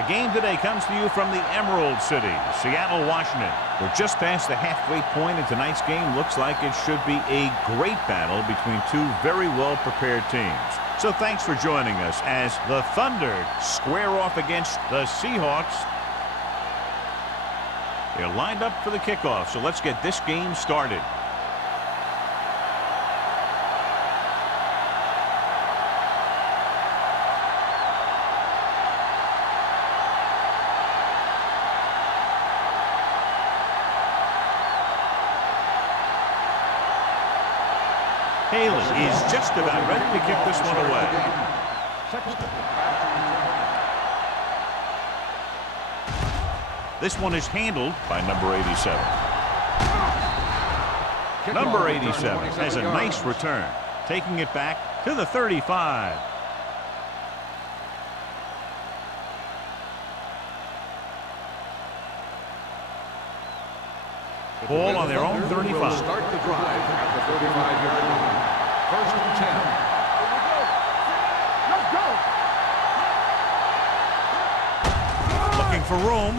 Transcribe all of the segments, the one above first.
Our game today comes to you from the Emerald City, Seattle, Washington. We're just past the halfway point, and tonight's game looks like it should be a great battle between two very well-prepared teams. So thanks for joining us as the Thunder square off against the Seahawks. They're lined up for the kickoff, so let's get this game started. Haley is just about ready to kick this one away. This one is handled by number 87. Number 87 has a nice return, taking it back to the 35. Ball on their own 35. Start the drive at the 35-yard line. First and 10. Let's go. Looking for room.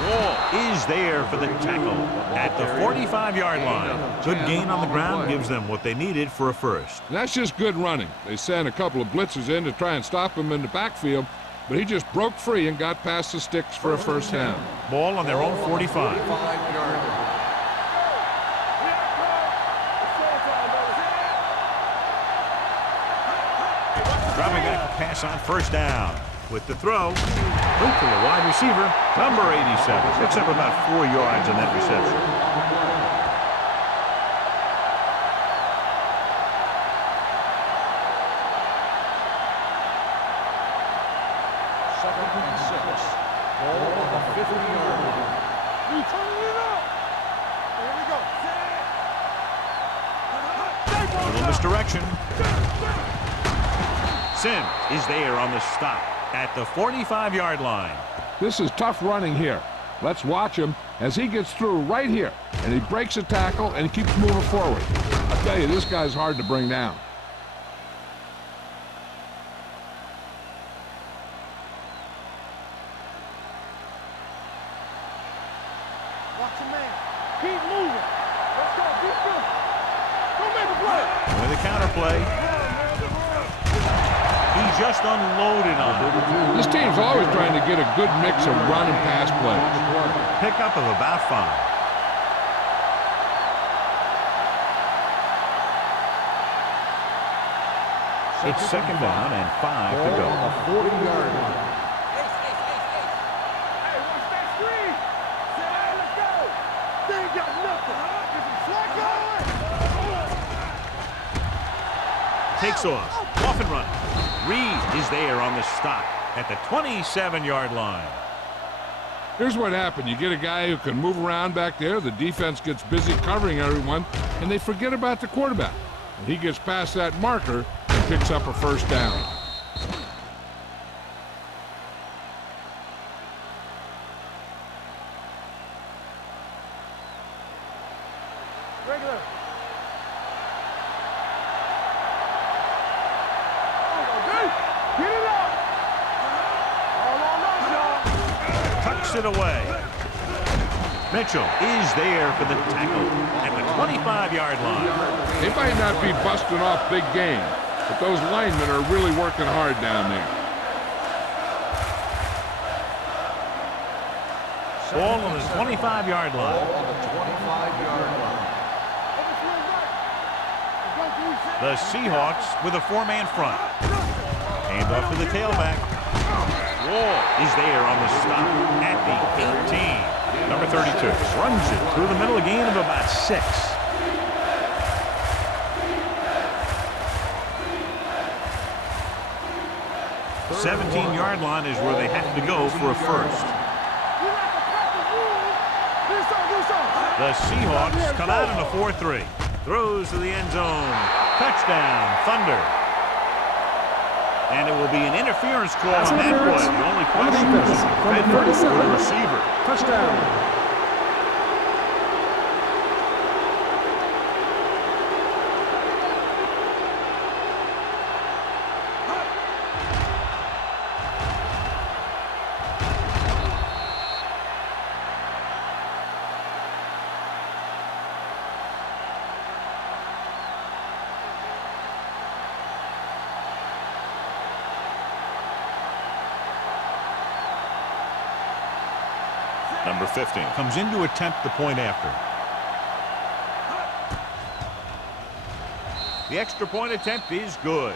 Wall is there for the tackle at the 45-yard line. Good gain on the ground gives them what they needed for a first. That's just good running. They sent a couple of blitzers in to try and stop him in the backfield, but he just broke free and got past the sticks for a first down. Ball on their own 45. Dropping back to pass on first down. With the throw, to the wide receiver, number 87. Picks up about 4 yards on that reception. Second and 6. Ball on the 50-yard line. You turning it up. Here we go. A little misdirection. Sims is there on the stop at the 45-yard line. This is tough running here. Let's watch him as he gets through right here, and he breaks a tackle and keeps moving forward. I'll tell you, this guy's hard to bring down. Watch your man. Keep moving. Let's go. Keep moving. Don't make a play. With a counter play. He just unloaded on it. This team's always trying to get a good mix of run and pass plays. Pickup of about 5. It's second down and 5 to go. Ball on the 40-yard line. Hey, watch that screen. Say, hey, let's go. They ain't got nothing. If you slack on, Takes off and running. Reed is there on the stop at the 27-yard line. Here's what happened. You get a guy who can move around back there. The defense gets busy covering everyone, and they forget about the quarterback. And he gets past that marker and picks up a first down. regular. Get it up. All on us, y'all. Tucks it away. Mitchell is there for the tackle at the 25-yard line. They might not be busting off big game, but those linemen are really working hard down there. Ball on the 25-yard line. Ball on the 25-yard line. The Seahawks with a 4-man front. Hand off to the tailback. Wall is there on the stop at the 18. Number 32 runs it through the middle, a gain of about 6. The 17-yard line is where they have to go for a first. The Seahawks come out in a 4-3. Throws to the end zone. Touchdown, Thunder. And it will be an interference call on that play. The only question is defender or the receiver. Touchdown. Number 15 comes in to attempt the point after. The extra point attempt is good.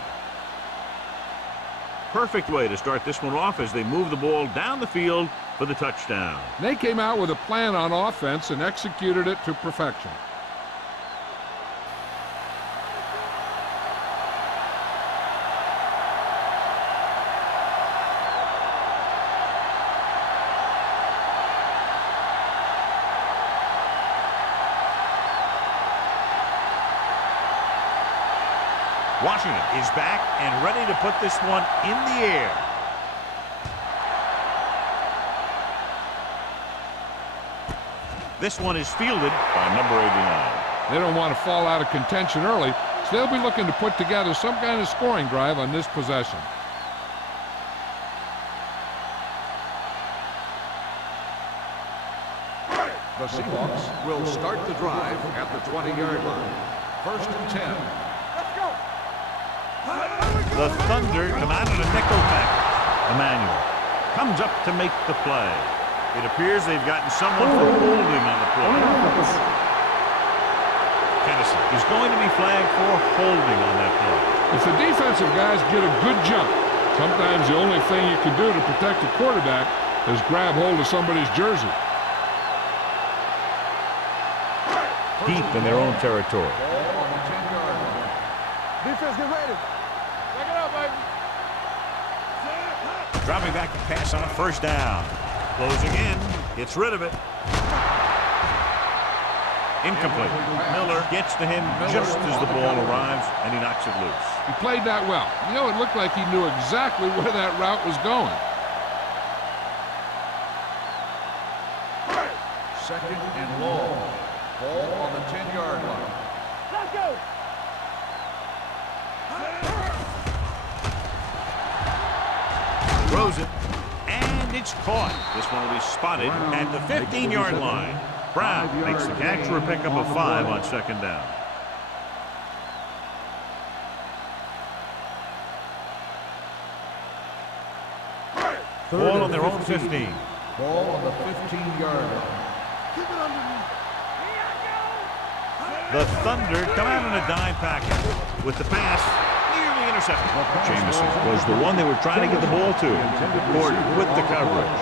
Perfect way to start this one off as they move the ball down the field for the touchdown. They came out with a plan on offense and executed it to perfection. Washington is back and ready to put this one in the air. This one is fielded by number 89. They don't want to fall out of contention early, so they'll be looking to put together some kind of scoring drive on this possession. The Seahawks will start the drive at the 20-yard line. 1st and 10. The Thunder come out in a nickel package. Emmanuel comes up to make the play. It appears they've gotten someone for holding on the play. Kennison is going to be flagged for holding on that play. If the defensive guys get a good jump, sometimes the only thing you can do to protect the quarterback is grab hold of somebody's jersey. Deep in their own territory. Defense, get ready. Check it out, baby. Dropping back to pass on a 1st down. Closing in. Gets rid of it. Incomplete. Miller gets to him just as the ball arrives, and he knocks it loose. He played that well. You know, it looked like he knew exactly where that route was going. 2nd and long. Ball on the 10-yard line. Let's go. Throws it, and it's caught. This one will be spotted at the 15-yard line. Brown makes the catch for a pickup of 5 on 2nd down. Ball on their own 15. Ball on the 15-yard line. Keep it underneath. The Thunder come out in a dime package with the pass nearly intercepted. Jamison was the one they were trying to get the ball to. Gordon with the coverage.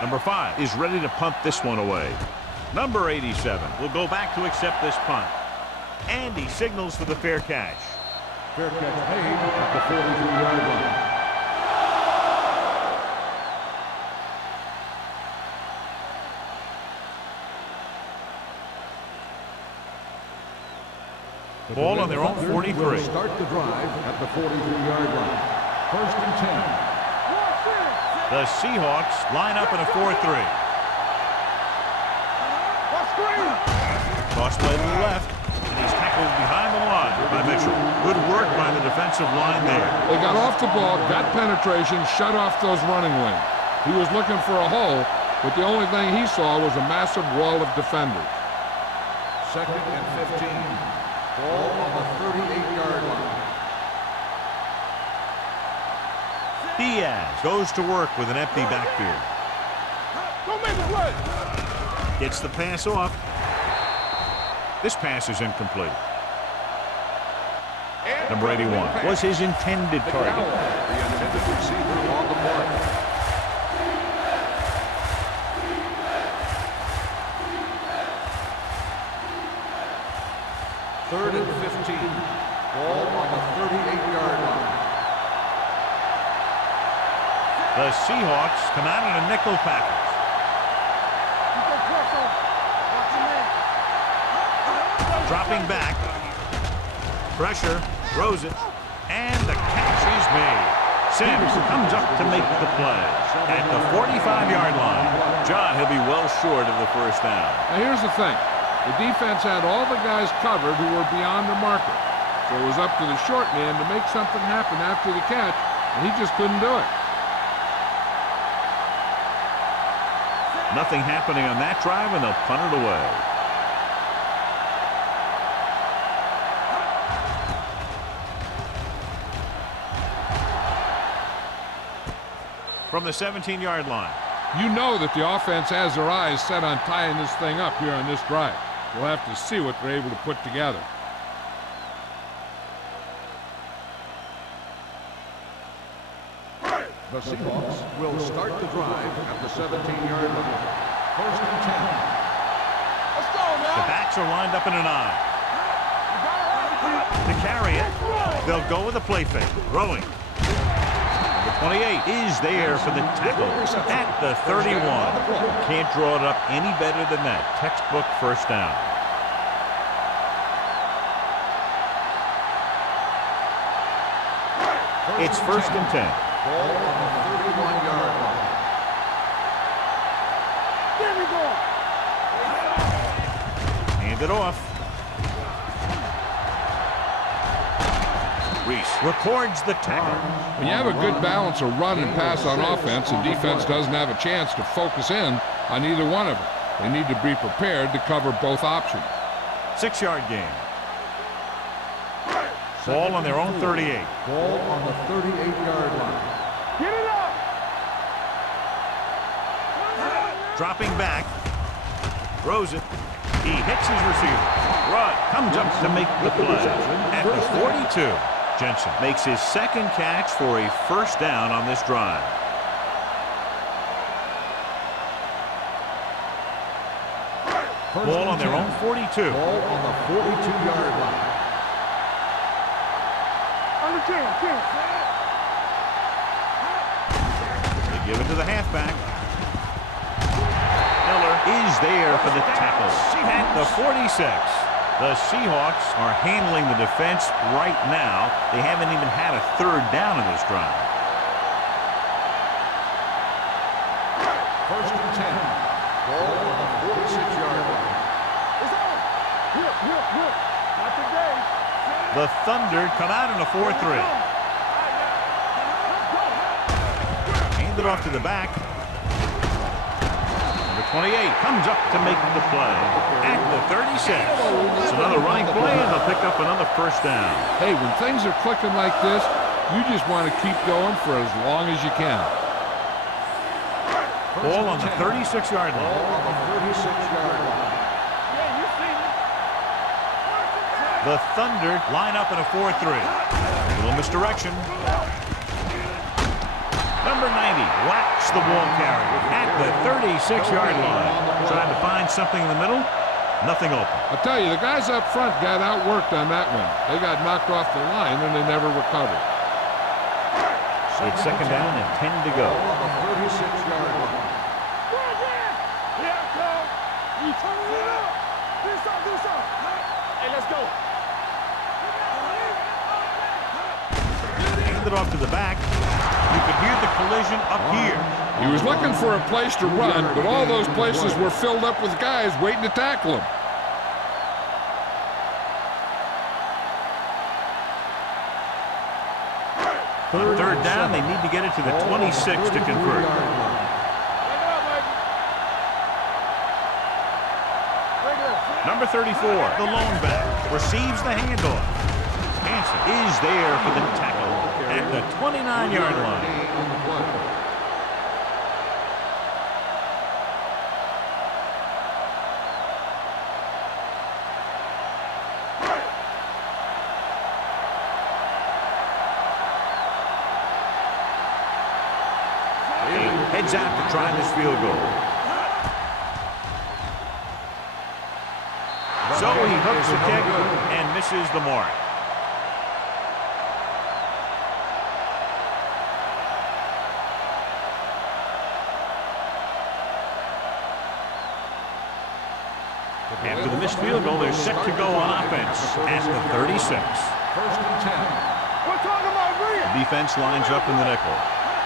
Number 5 is ready to punt this one away. Number 87 will go back to accept this punt. And he signals for the fair catch. Fair catch made at the 43-yard line. Ball on their own 43. Start the drive at the 43-yard line. 1st and 10. The Seahawks line up in a 4-3. Toss play to the left. He's tackled behind the line by Mitchell. Good work by the defensive line there. They got off the ball, got penetration, shut off those running lanes. He was looking for a hole, but the only thing he saw was a massive wall of defenders. 2nd and 15. Ball on the 38-yard line. Diaz goes to work with an empty backfield. Don't make it play. Gets the pass off. This pass is incomplete. Number 81 was his intended target. The intended receiver on the mark. Third and 15. Ball on the 38-yard line. The Seahawks come out in a nickel package. Keep that pressure. Watch your man. Dropping back. Pressure. Throws it. And the catch is made. Sims comes up to make the play. At the 45-yard line. John, he'll be well short of the 1st down. Now here's the thing. The defense had all the guys covered who were beyond the marker. So it was up to the short man to make something happen after the catch, and he just couldn't do it. Nothing happening on that drive, and they'll punt it away. From the 17-yard line. You know that the offense has their eyes set on tying this thing up here on this drive. We'll have to see what they're able to put together. The Seahawks will start the drive at the 17-yard line. First and 10. Let's go now. The backs are lined up in an I. To carry it, they'll go with a play fake. Throwing. The 28 is there for the tackle at the 31. Can't draw it up any better than that. Textbook first down. It's first and 10. Ball on the 31-yard line. There we go. Hand it off. Reese records the tackle. When you have a good balance of run and pass on offense, the defense doesn't have a chance to focus in on either one of them. They need to be prepared to cover both options. 6-yard gain. Ball on their own 38. Ball on the 38-yard line. Get it up. Dropping back. Throws it. He hits his receiver. Rod comes up to make the play at the 42. Jensen makes his second catch for a first down on this drive. Ball on their own 42. Ball on the 42-yard line. Under 10. They give it to the halfback. Miller is there for the tackle at the 46. The Seahawks are handling the defense right now. They haven't even had a third down in this drive. First and 10. Ball on the 46-yard line. It's on. Whip. Not today. The Thunder come out in a 4-3. Hand it off to the back. Number 28 comes up to make the play at the 36. It's another running play, and they'll pick up another first down. Hey, when things are clicking like this, you just want to keep going for as long as you can. Ball on the 36-yard line. Ball on the 36-yard line. The Thunder line up in a 4-3. Little misdirection. Number 90 whacks the ball carrier at the 36-yard line. Trying to find something in the middle. Nothing open. I'll tell you, the guys up front got outworked on that one. They got knocked off the line and they never recovered. It's second down and 10 to go. Ball on the 36-yard line. You turn it up. This up. Hey, let's go. Hand it off to the back. You could hear the collision up here. He was looking for a place to run, but all those places were filled up with guys waiting to tackle him. On third down, they need to get it to the 26 to convert. Number 34, the lone back, receives the handoff. Hanson is there for the tackle at the 29-yard line. Heads out to try this field goal. So he hooks the kick and misses the mark. After the missed field goal, they're set to go on offense at the 36. First and 10. We're talking about real. The defense lines up in the nickel.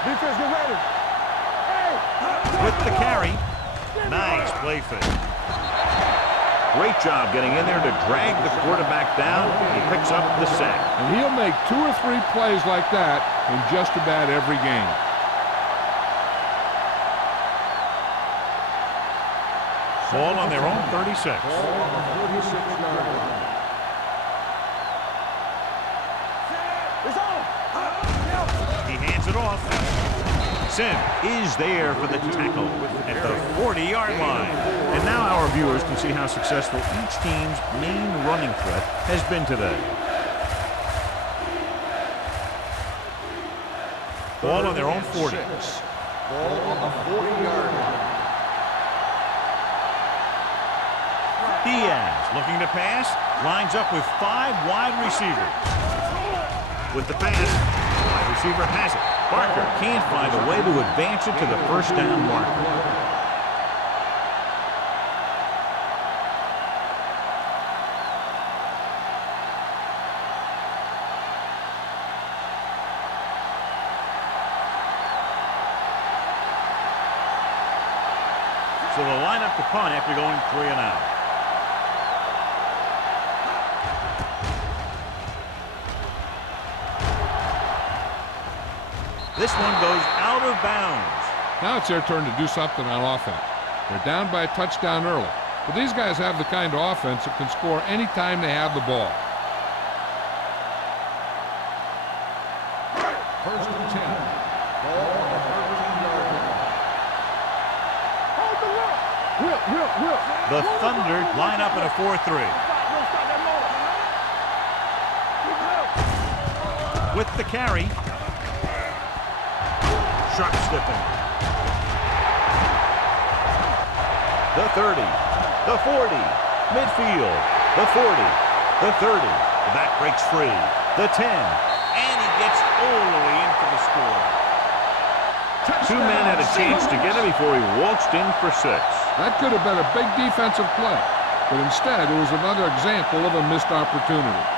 Defense, get ready. Hey. With the carry. Nice play fake. Great job getting in there to drag the quarterback down. He picks up the sack. And he'll make 2 or 3 plays like that in just about every game. Ball on their own 36. Ball on the 36-yard line. He hands it off. Sim is there for the tackle at the 40-yard line. And now our viewers can see how successful each team's main running threat has been today. Ball on their own 40. Ball on the 40-yard line. Diaz looking to pass, lines up with 5 wide receivers. With the pass, wide receiver has it. Barker can't find a way to advance it to the first down marker. So they'll line up to punt after going 3 and out. This one goes out of bounds. Now it's their turn to do something on offense. They're down by a touchdown early, but these guys have the kind of offense that can score anytime they have the ball. First and 10. Ball on the 13-yard line. Hold the look. Whip. The Thunder line up in a 4-3. With the carry. Sharp stiffing. The 30, the 40, midfield, the 40, the 30. The back breaks free. The 10, and he gets all the way in for the score. 2 men had a chance to get him before he waltzed in for 6. That could have been a big defensive play, but instead it was another example of a missed opportunity.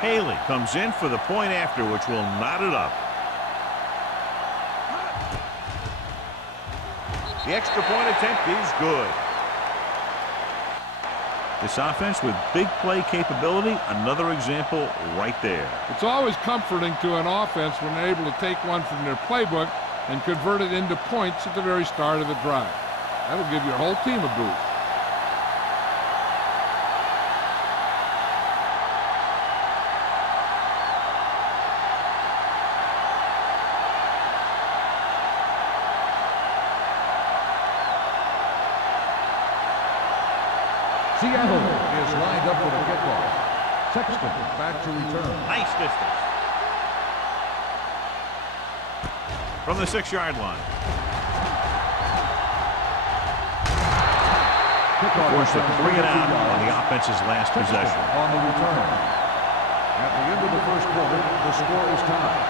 Haley comes in for the point after, which will knot it up. The extra point attempt is good. This offense with big play capability, another example right there. It's always comforting to an offense when they're able to take one from their playbook and convert it into points at the very start of the drive. That'll give your whole team a boost. Seattle is lined up for the kickoff. Sexton back to return. Nice distance. From the 6-yard line. Forced a 3 and out on the offense's last possession. On the return. At the end of the first quarter, the score is tied.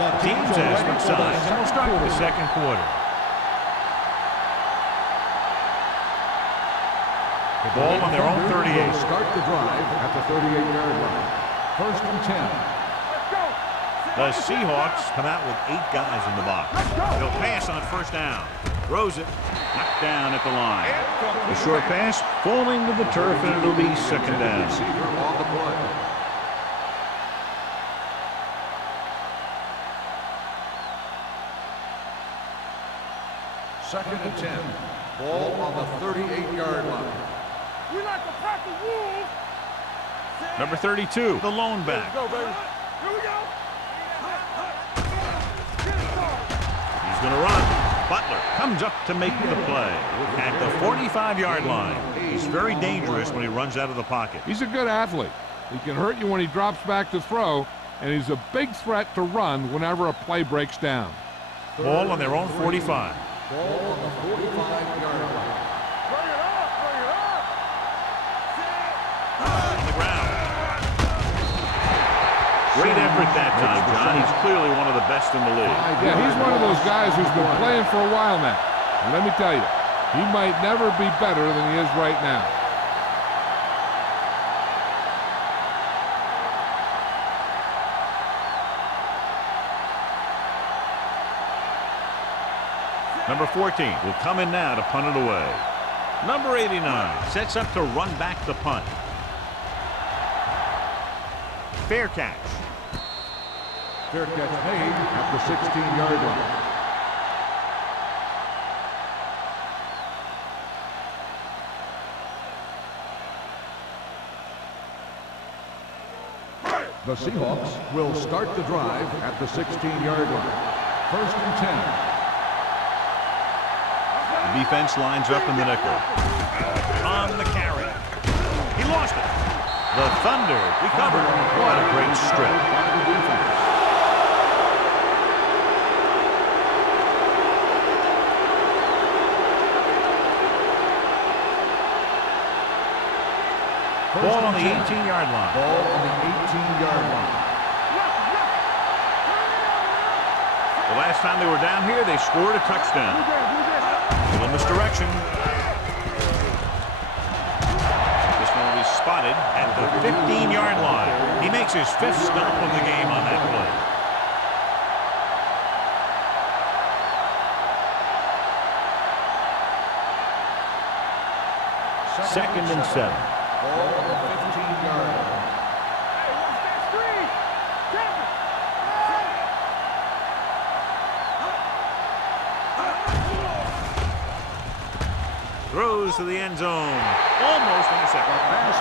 The Teams as big signs, and we'll start with the second quarter. The ball on their own 38. Will start the drive at the 38-yard line. First and 10. The Seahawks come out with 8 guys in the box. He'll pass on first down. Throws it. Knocked down at the line. The short pass falling to the turf, and it'll be second down. Receiver on the play. Second and 10. Ball on the 38-yard line. We like to pack the wolves. Number 32, the lone back. Go, baby. Here we go. He's going to run. Butler comes up to make the play at the 45-yard line. He's very dangerous when he runs out of the pocket. He's a good athlete. He can hurt you when he drops back to throw, and he's a big threat to run whenever a play breaks down. Ball on their own 45. Ball on the 45-yard line. Bring it up. Bring it up. On the ground. Great effort that time, John. He's clearly one of the best in the league. Yeah, he's one of those guys who's been playing for a while now. And let me tell you, he might never be better than he is right now. Number 14 will come in now to punt it away. Number 89 sets up to run back the punt. Fair catch. Fair catch made at the 16-yard line. The Seahawks will start the drive at the 16-yard line. 1st and 10. The defense lines up in the nickel. On the carry. He lost it. The Thunder recovered. What a great strip. Ball on the 18-yard line. Ball on the 18-yard line. The last time they were down here, they scored a touchdown. Little misdirection. This one will be spotted at the 15-yard line. He makes his 5th stop of the game on that play. Second and 7. Ball on the 15-yard line. Throws to the end zone. Almost intercepted.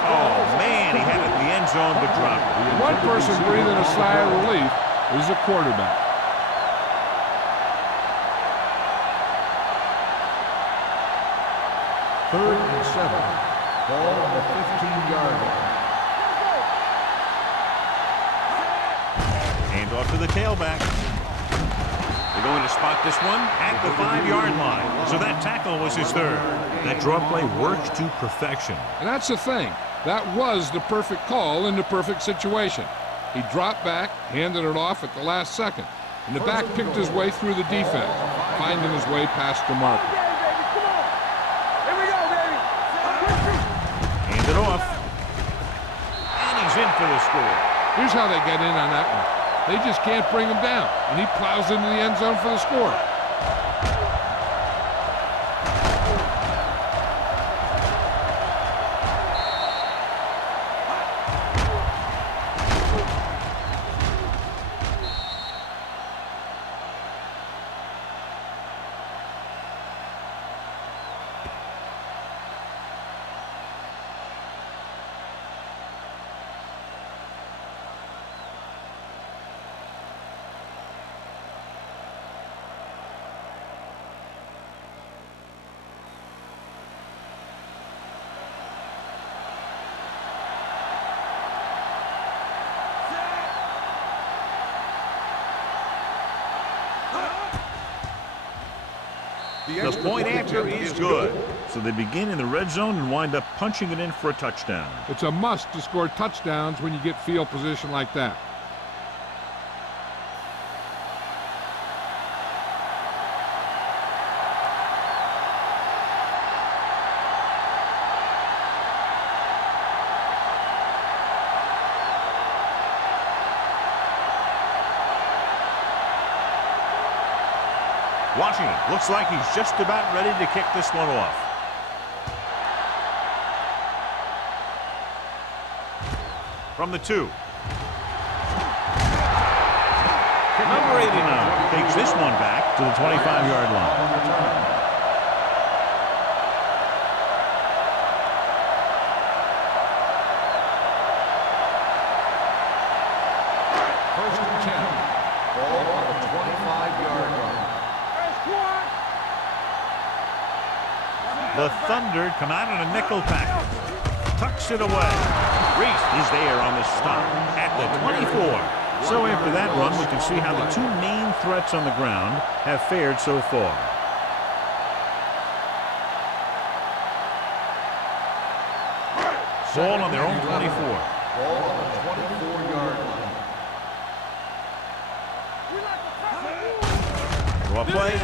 Oh, man, he had it in the end zone but dropped it. One person breathing a sigh of relief is the quarterback. Third and 7. Ball on the 15-yard line. Hand off to the tailback. They're going to spot this one at the 5-yard line. So that tackle was his 3rd. That draw play worked to perfection. And that's the thing. That was the perfect call in the perfect situation. He dropped back, handed it off at the last second. And the back picked his way through the defense, finding his way past the marker. Hand it off. And he's in for the score. Here's how they get in on that one. They just can't bring him down, and he plows into the end zone for the score. The point after is good. So they begin in the red zone and wind up punching it in for a touchdown. It's a must to score touchdowns when you get field position like that. Washington looks like he's just about ready to kick this one off. From the 2. Number 89 takes this one back to the 25-yard line. The Thunder come out in a nickel package. Tucks it away. Reese is there on the stop at the 24. So after that run, we can see how the 2 main threats on the ground have fared so far. Ball on their own 24. Ball on the 24-yard line. Draw play.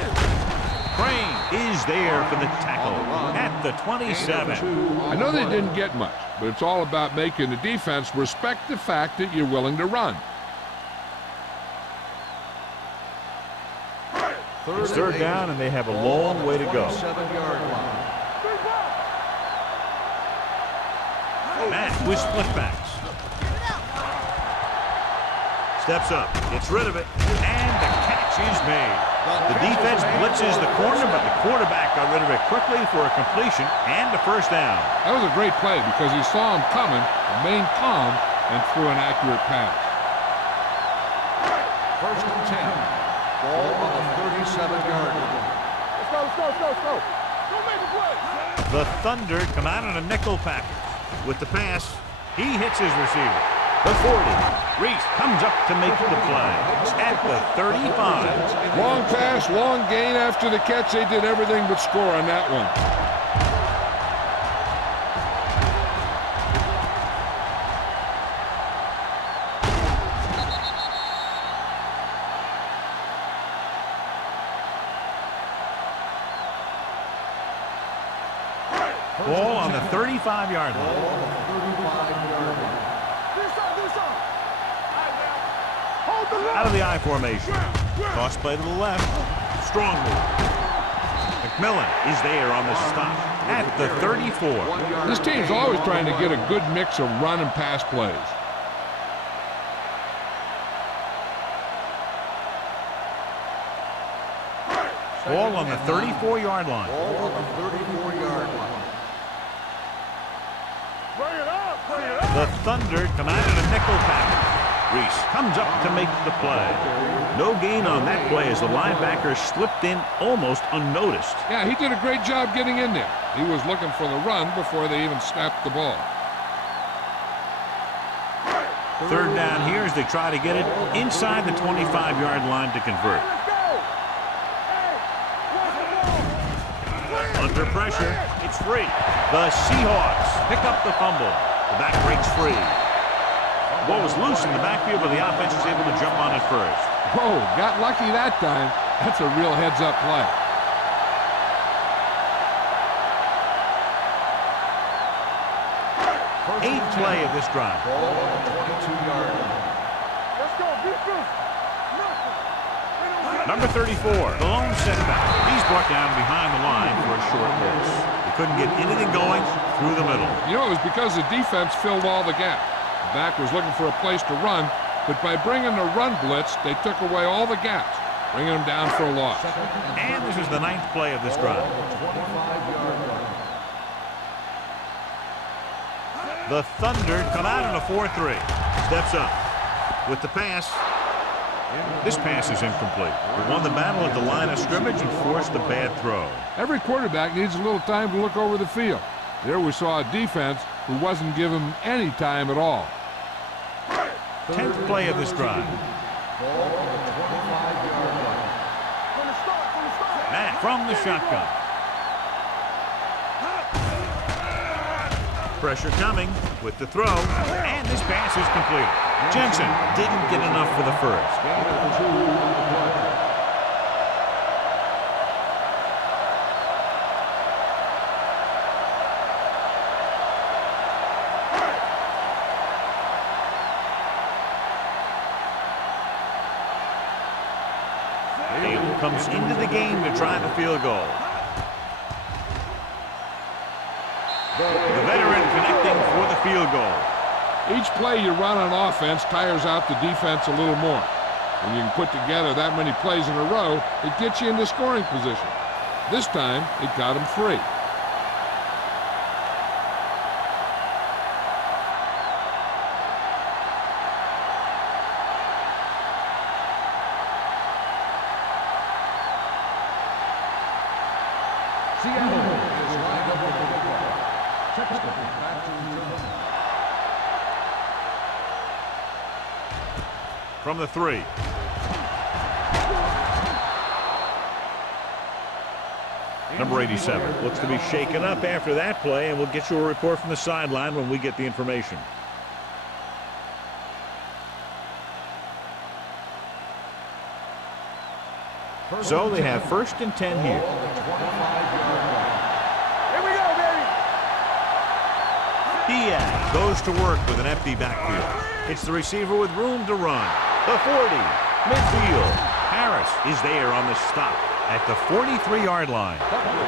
Crane is there for the tackle at the 27. I know they didn't get much, but it's all about making the defense respect the fact that you're willing to run. It's third down, and they have a long way to go. 27-yard line. Matt with split backs. Steps up, gets rid of it, and the catch is made. The defense blitzes the corner, but the quarterback got rid of it quickly for a completion and a first down. That was a great play because he saw him coming, remained calm, and threw an accurate pass. First and 10. Ball on the 37-yard line. Let's go. Don't make a play. The Thunder come out in a nickel package. With the pass, he hits his receiver. The 40. Reese comes up to make the play. At the 35. Long pass, long gain after the catch. They did everything but score on that one. Ball on the 35-yard line. Out of the I formation. Toss play to the left. Strong move. McMillan is there on the stop at the 34. This team's always trying to get a good mix of run and pass plays. Ball on the 34-yard line. Ball on the 34-yard line. The Thunder come out in a nickel package. Reese comes up to make the play. No gain on that play as the linebacker slipped in almost unnoticed. Yeah, he did a great job getting in there. He was looking for the run before they even snapped the ball. Third down here as they try to get it inside the 25-yard line to convert. Under pressure, it's free. The Seahawks pick up the fumble. The back breaks free. The ball was loose in the backfield, but the offense was able to jump on it first. Whoa, got lucky that time. That's a real heads-up play. Eighth play of this drive. Ball on the 22-yard line. Let's go, defense. Number 34, the lone setback. He's brought down behind the line for a short miss. They couldn't get anything going through the middle. You know, it was because the defense filled all the gaps. The back was looking for a place to run, but by bringing the run blitz, they took away all the gaps, bringing them down for a loss. And this is the ninth play of this drive. The Thunder come out in a 4-3. Steps up with the pass. This pass is incomplete. They won the battle at the line of scrimmage and forced the bad throw. Every quarterback needs a little time to look over the field. There we saw a defense who wasn't given him any time at all. 10th play of this drive. Matt from the shotgun. Pressure coming with the throw, and this pass is completed. Jensen didn't get enough for the first. Abel comes into the game to try the field goal. The veteran connecting for the field goal. Each play you run on offense tires out the defense a little more. When you can put together that many plays in a row, it gets you into scoring position. This time, it got him free. Seattle is lined up with the football. Sexton back to return. From the 3. Number 87 looks to be shaken up after that play, and we'll get you a report from the sideline when we get the information. So they have 1st and 10 here. Here we go, baby. Diaz goes to work with an empty backfield. It's the receiver with room to run. The 40, midfield. Harris is there on the stop At the 43-yard line, the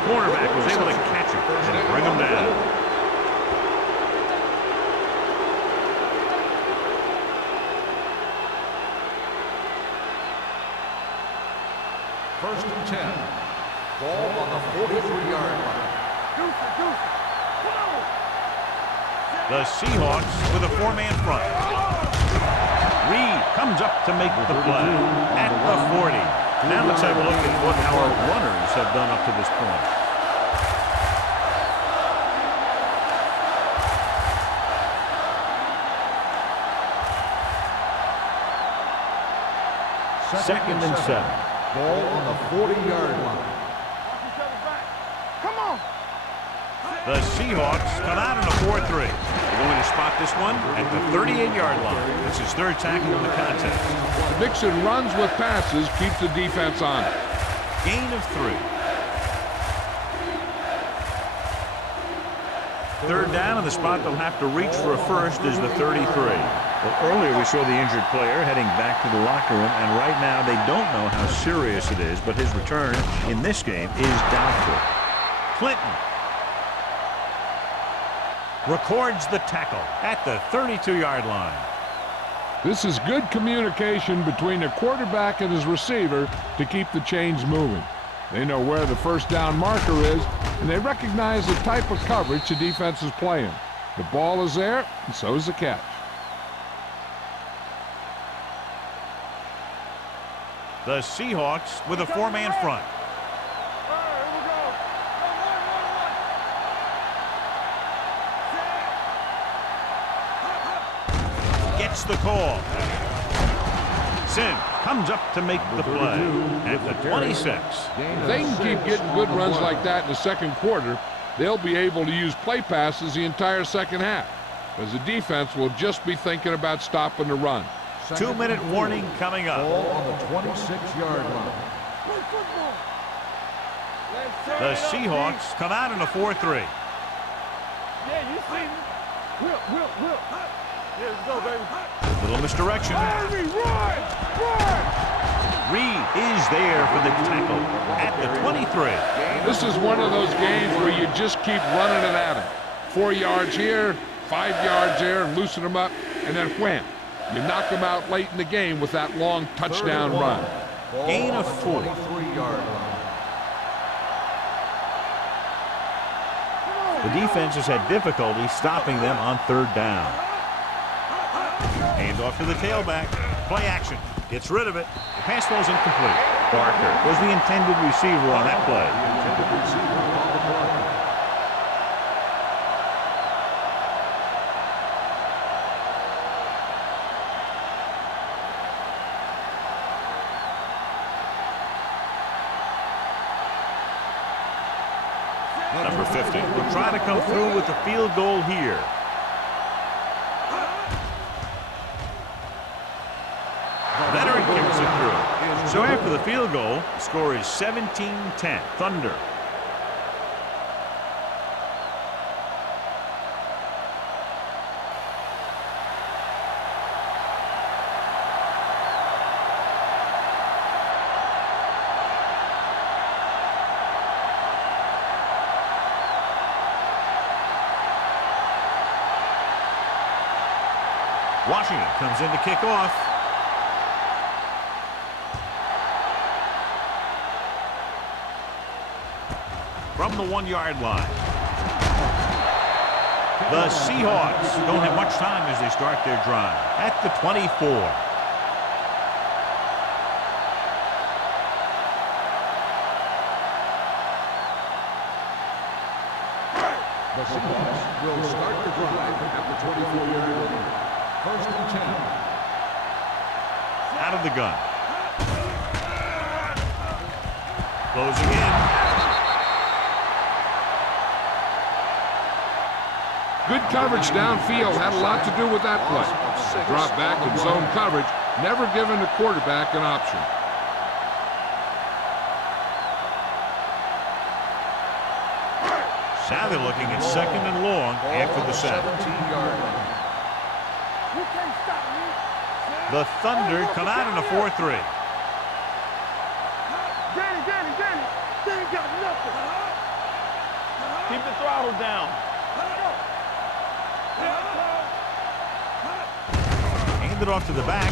cornerback was able to catch him and bring him down. First and 10. Ball on the 43-yard line. The Seahawks with a 4-man front. Reed comes up to make the play at the 40. Now let's have a look at what our runners have done up to this point. Second and 7. Ball on the 40-yard line. Come on. The Seahawks come out in a 4-3. They're going to spot this one at the 38-yard line. It's his third tackle in the contest. Mixon runs with passes, keeps the defense on it. Gain of 3. Third down, and the spot they'll have to reach for a first is the 33. Well, earlier we saw the injured player heading back to the locker room, and right now they don't know how serious it is, but his return in this game is doubtful. Clinton records the tackle at the 32-yard line. This is good communication between the quarterback and his receiver to keep the chains moving. They know where the first down marker is, and they recognize the type of coverage the defense is playing. The ball is there, and so is the catch. The Seahawks with a 4-man front. Gets the call. Sim comes up to make the play at the 26. If they can keep getting good runs like that in the second quarter, they'll be able to use play passes the entire second half, because the defense will just be thinking about stopping the run. 2-minute warning coming up. Ball on the 26-yard line. The Seahawks come out in a 4-3. Yeah, you see me. Whip. Yeah, let's go, baby. Little misdirection. Baby, run! Reed is there for the tackle at the 23. This is one of those games where you just keep running it at him. 4 yards here, 5 yards there, loosen them up, and then wham. You knock them out late in the game with that long touchdown run. Gain of 4. 23-yard line. The defense has had difficulty stopping them on third down. Hand off to the tailback. Play action. Gets rid of it. The pass falls incomplete. Barker was the intended receiver on that play. Number 50 will try to come through with the field goal here. Veteran kicks it through. So after the field goal, the score is 17-10. Thunder. Washington comes in to kick off. From the 1-yard line. The Seahawks don't have much time as they start their drive at the 24. The Seahawks will start the drive at the 24-yard line. First and 10. Out of the gun. Closing in. Good coverage downfield had a lot to do with that play. Drop back in zone coverage, never giving the quarterback an option. Now they're looking at second and long after the sack. 17-yard line. You can't stop me. The Thunder come out in a 4-3. Danny. throttle down. Hand it off to the back.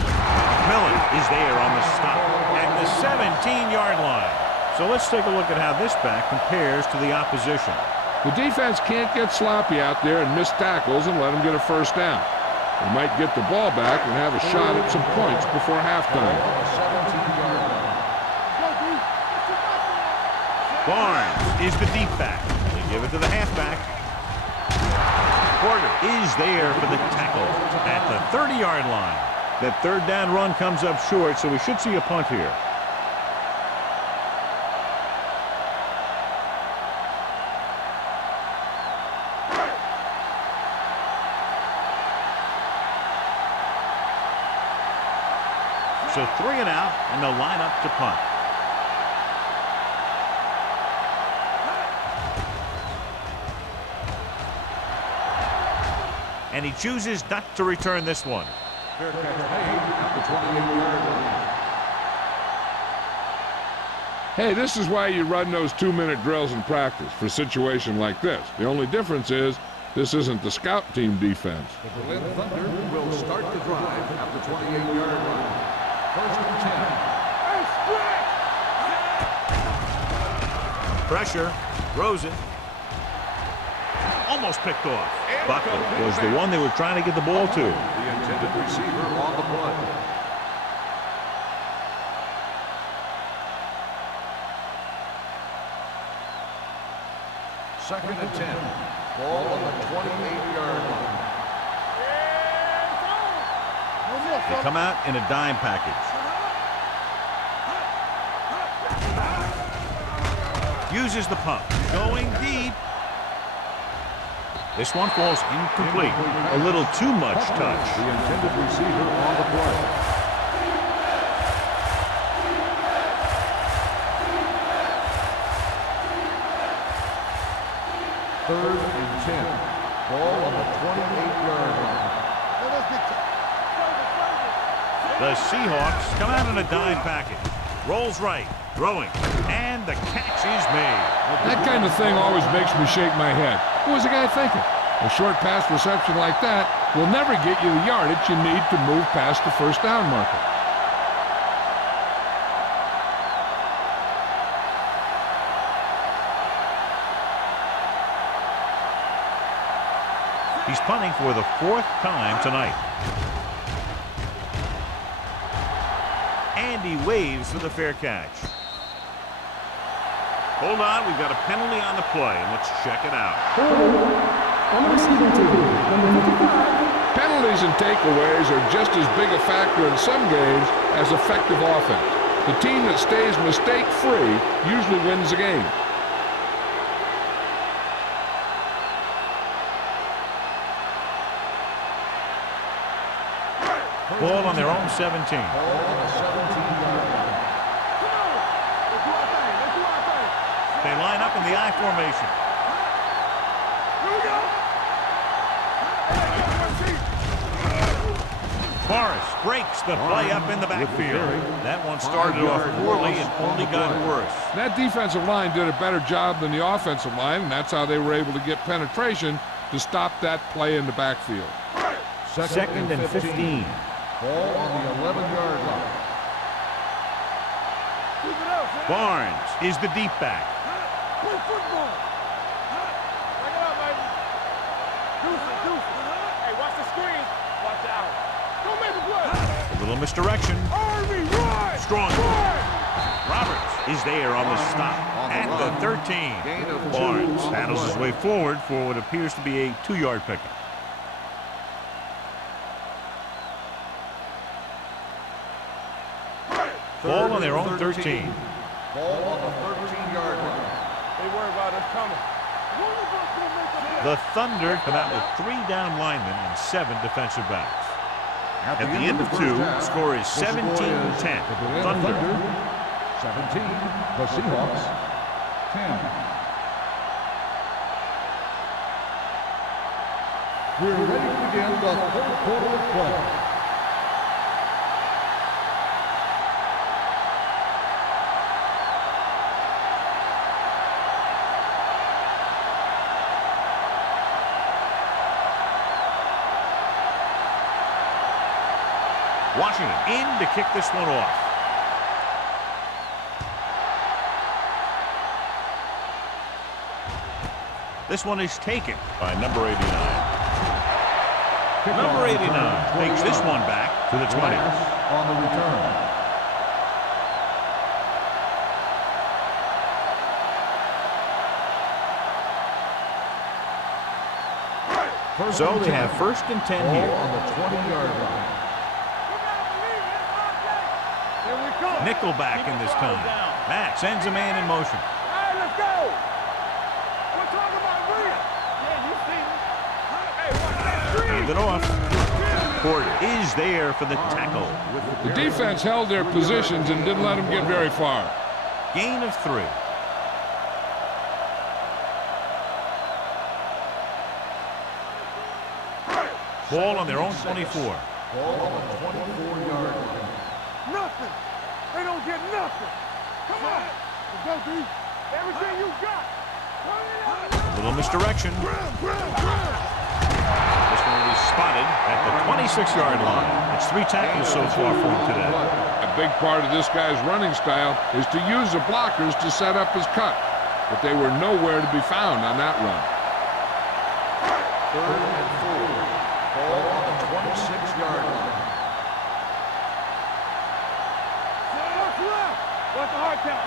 Millen is there on the stop at the 17-yard line. So let's take a look at how this back compares to the opposition. The defense can't get sloppy out there and miss tackles and let them get a first down. They might get the ball back and have a shot at some points before halftime. Barnes is the deep back. They give it to the halfback. Porter is there for the tackle at the 30-yard line. That third down run comes up short, so we should see a punt here. So 3 and out, and they'll line up to punt. And he chooses not to return this one. Fair catch made at the 28-yard line. Hey, this is why you run those 2-minute drills in practice for a situation like this. The only difference is this isn't the scout team defense. The Berlin Thunder will start the drive at the 28-yard line. First and 10. Pressure. Throws it. Almost picked off. Buckler was the one they were trying to get the ball to. The intended receiver on the play. Second and 10. Ball on the 28-yard line. They come out in a dime package. Uses the pump. Going deep. This one falls incomplete. A little too much touch. The intended receiver on the play. Third and 10. Ball on the 28-yard line. The Seahawks come out in a dime package. Rolls right, throwing, and the catch is made. That kind of thing always makes me shake my head. What was the guy thinking? A short pass reception like that will never get you the yardage you need to move past the first down marker. He's punting for the 4th time tonight. And he waves for the fair catch. Hold on, we've got a penalty on the play, and let's check it out. Penalties and takeaways are just as big a factor in some games as effective offense. The team that stays mistake-free usually wins the game. Ball on their own 17. Ball on the 17-yard line. They line up in the I formation. Forrest breaks the play up in the backfield. That one started off poorly and only got worse. That defensive line did a better job than the offensive line, and that's how they were able to get penetration to stop that play in the backfield. Second and 15. Ball on the 11-yard line. Barnes is the deep back. Play football. Bring it up, baby. Deuce it, deuce it. Hey, watch the screen. Watch out. Don't make a play. A little misdirection. Army, run! Strong. Run! Roberts is there on the stop at the 13. Gain of 2 Barnes on the paddles his play. way forward for what appears to be a 2-yard pickup. Ball on their own 13. Ball on the 13-yard line. They worry about us coming. The Thunder come out with 3 down linemen and 7 defensive backs. At the end of 2, the score is 17-10. Thunder. 17. The Seahawks 10. We're ready to begin the third quarter of play. Washington in to kick this one off. This one is taken by number 89. Number 89 takes this one back to the 20. On the return. So they have 1st and 10 Ball here. on the 20-yard line. Here we go. Nickel back in this time. Matt sends a man in motion. All right, let's go. We're talking about real. Yeah, you see me. Hey, watch that screen. Hand it off. Porter is there for the tackle. The defense held their positions and didn't let them get very far. Gain of 3. Ball on their own 24. Ball on the 24-yard line. Nothing. They don't get nothing. Come on. Let's go, D. Everything you got. Turn it up. A little misdirection. This one will be spotted at the 26-yard line. It's 3 tackles so far for him today. A big part of this guy's running style is to use the blockers to set up his cut, but they were nowhere to be found on that run. 3rd and 4. Ball on the 26-yard line. What's the hard count?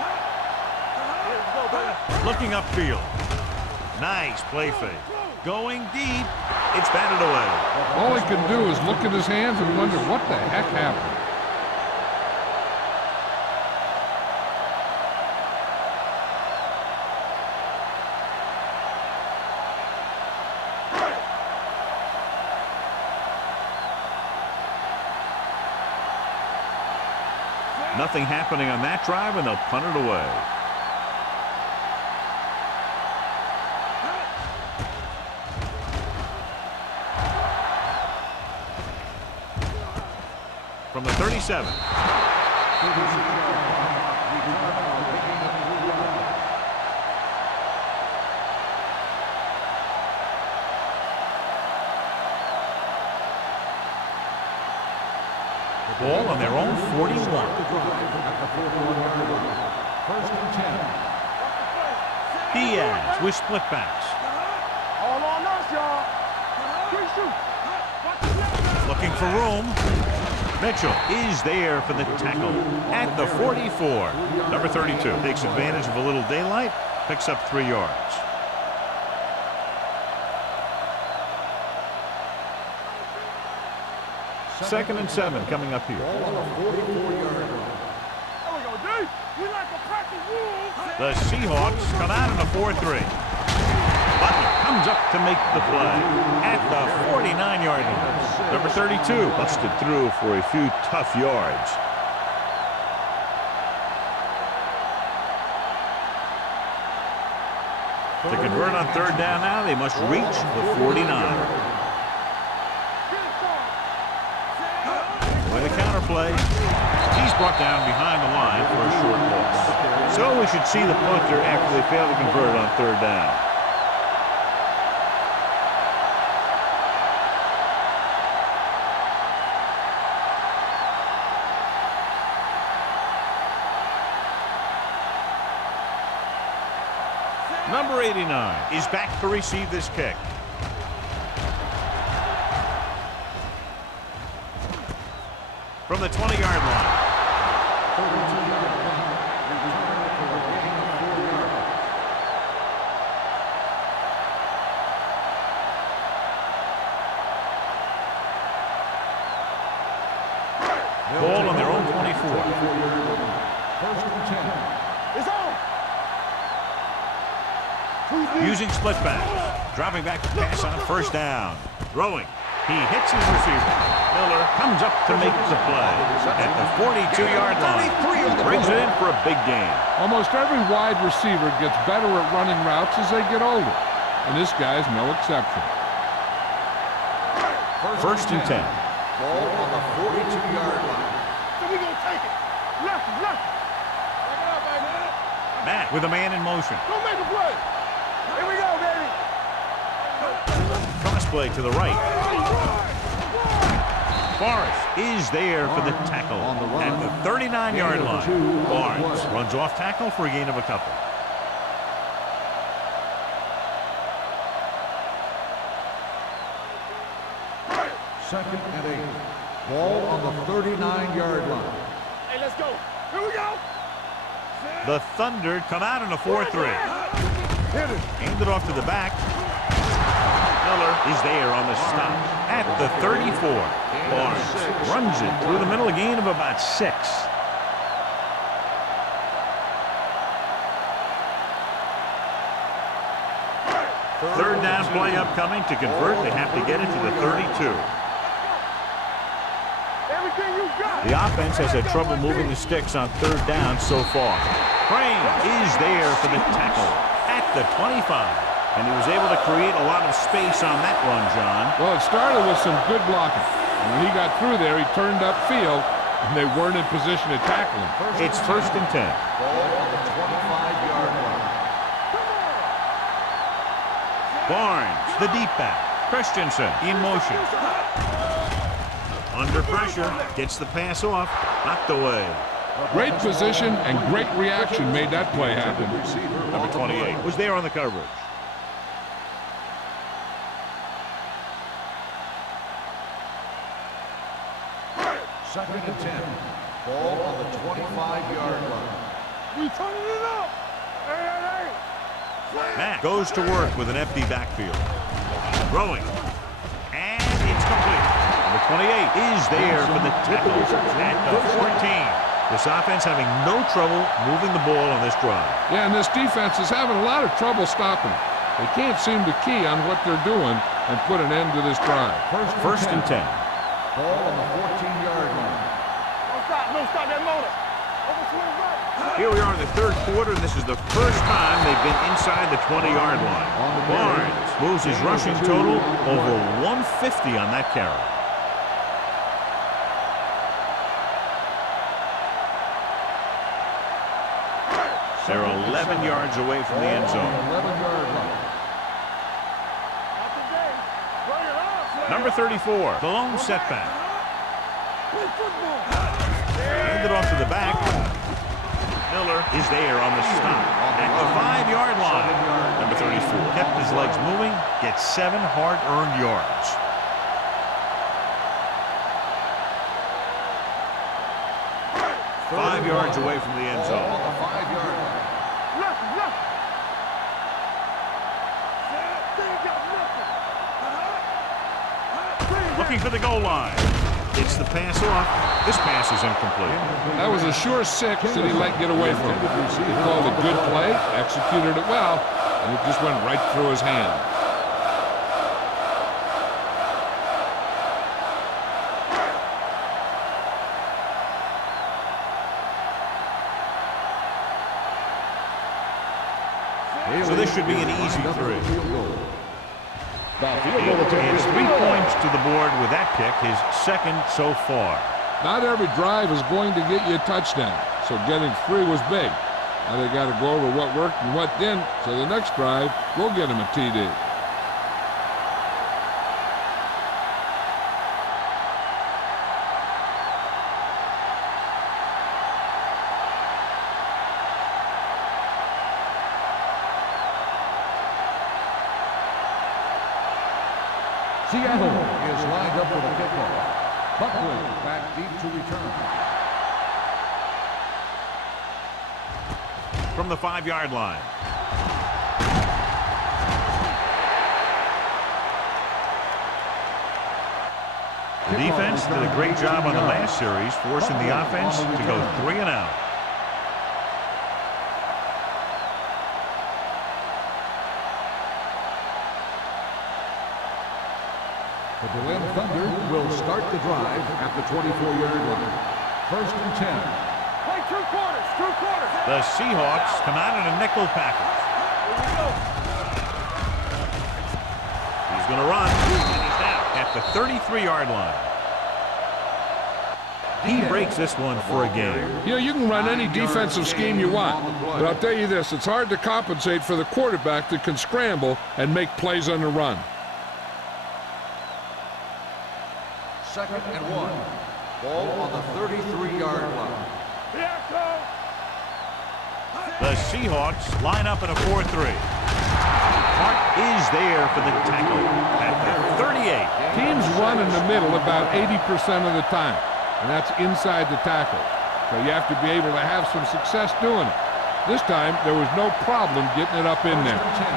Let's go, baby. Looking upfield. Nice play fake. Going deep. It's batted away. All he can do is look at his hands and wonder what the heck happened. Nothing happening on that drive, and they'll punt it away. From the 37. Ball on their own 41. At the 41-yard line. 1st and 10. Diaz with split backs. All on us, y'all. Quick shoot. Looking for room. Mitchell is there for the tackle at the 44. Number 32 takes advantage of a little daylight, picks up 3 yards. Second and 7 coming up here. Ball on the 44-yard line. There we go, D. We like a pack of wolves. The Seahawks come out in a 4-3. Butler comes up to make the play at the 49-yard line. Number 32 busted through for a few tough yards. To convert on 3rd down now, they must reach the 49. With a counterplay, he's brought down behind the line for a short loss. So we should see the punter after they fail to convert on 3rd down. Number 89 is back to receive this kick. From the 20-yard line. 32-yard line. Return for a gain of 4 yards. Ball on their own 24. 44-yard line. 1st and 10. It's on. Using split back. Dropping back to pass on 1st down. Throwing. He hits his receiver. Miller comes up to make the play at the 42-yard line. Brings it in for a big gain. Almost every wide receiver gets better at running routes as they get older, and this guy's no exception. 1st and 10. Ball on the 42-yard line. So we gonna take it. Left. Back it up, baby. Matt with a man in motion. Go make a play. Here we go, baby. Cross play to the right. Forrest is there for the tackle at the 39-yard line. Barnes runs off tackle for a gain of a couple. Second and 8. Ball on the 39-yard line. Hey, let's go. Here we go. The Thunder come out in a 4-3. Hit it. Aimed it off to the back. Miller is there on the stop at the 34. Barnes runs it through the middle, a gain of about 6. Third down play upcoming. To convert, they have to get it to the 32. Everything you got. The offense has had trouble moving the sticks on third down so far. Crane is there for the tackle at the 25. And he was able to create a lot of space on that run, John. Well, it started with some good blocking. And when he got through there, he turned upfield, and they weren't in position to tackle him. It's first and 10. Ball on the 25-yard line. Barnes, the deep back. Christensen in motion. Under pressure, gets the pass off, knocked away. Great position and great reaction made that play happen. Number 28 was there on the coverage. Second and 10. Ball on the 25-yard line. We turning it up. Hey. Mack goes to work with an empty backfield. Throwing. And it's complete. Number 28 is there for the tackle at the 14. This offense having no trouble moving the ball on this drive. Yeah, and this defense is having a lot of trouble stopping. They can't seem to key on what they're doing and put an end to this drive. First and 10. Ball on the 14-yard line. Don't stop that motor. Over to his right. Here we are in the third quarter, and this is the first time they've been inside the 20-yard line. Barnes moves his rushing total over 150 on that carry. They're 11 yards away from the end zone. 11-yard line. Not today. Bring it on. Number 34, the lone setback. Play football. Handed off to the back. Miller is there on the stop at the 5-yard line. Number 34 kept his legs moving, gets 7 hard-earned yards. Five yards away from the end Ball zone. on the 5-yard line. Left. Looking for the goal line. It's the pass off. This pass is incomplete. That was a sure 6 that he let get away from. He called a good play, executed it well, and it just went right through his hand. So this should be an easy 3. Field goal attempt It's 3 points to the board with that kick, his second so far. Not every drive is going to get you a touchdown, so getting 3 was big. Now they got to go over what worked and what didn't, so the next drive will get him a TD. Seattle is lined up with a kickoff. Buckley back deep to return. From the 5-yard line. The defense did a great job on the last series, forcing the offense to go 3 and out. The Berlin Thunder will start the drive at the 24-yard line. First and 10. Play 2 quarters. The Seahawks come out in a nickel package. Here we go. He's going to run, and he's down at the 33-yard line. He breaks this one for a game. You know, you can run any defensive scheme you want, but I'll tell you this, it's hard to compensate for the quarterback that can scramble and make plays on the run. 2nd and 1. Ball on the 33-yard line. Here it goes. The Seahawks line up in a 4-3. Hart is there for the tackle at the 38. Teams run in the middle about 80% of the time, and that's inside the tackle. So you have to be able to have some success doing it. This time, there was no problem getting it up in there. 10.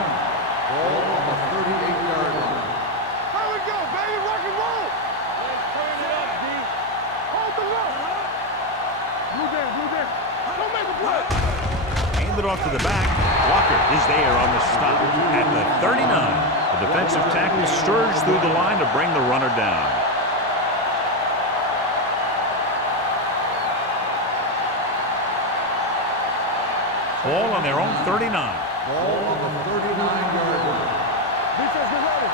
Ball on the 38-yard line. Here we go, baby. Rock and roll. Let's turn it up, D. Hold the look. Blue down, blue down. Don't make a play. Hand it off to the back. Walker is there on the stop at the 39. The defensive tackle stirs through the line to bring the runner down. Ball on their own 39. Ball on the 39-yard line. Defense, get ready.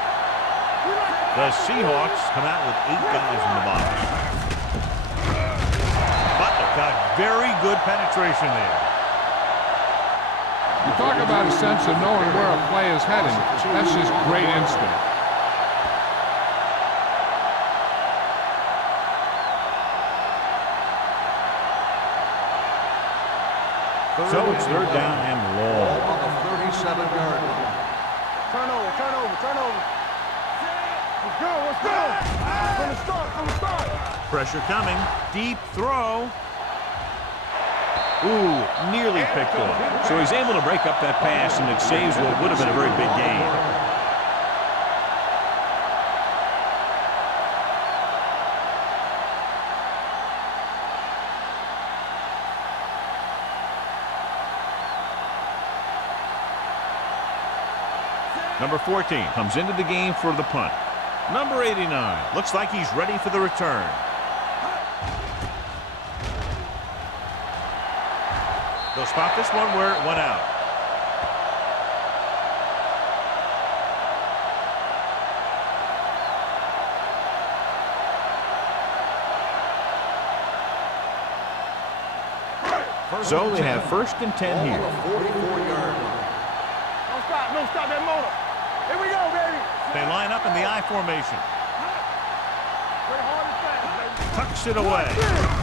The Seahawks come out with 8 guys in the box. Butler got very good penetration there. You talk about a sense of knowing where a play is heading. That's just great instinct. So it's 3rd down and long. Ball on the 37-yard line. Turn over, turn over, turn over. Let's go, let's go. From the start, from the start. Pressure coming. Deep throw. Ooh, nearly picked off. So he's able to break up that pass, and it saves what would have been a very big gain. Number 14 comes into the game for the punt. Number 89 looks like he's ready for the return. They'll spot this one where it went out. So they have 1st and 10 here. 44-yard line. Don't stop that motor. Here we go, baby. They line up in the I formation. Play hard and fast, baby. Tucks it away.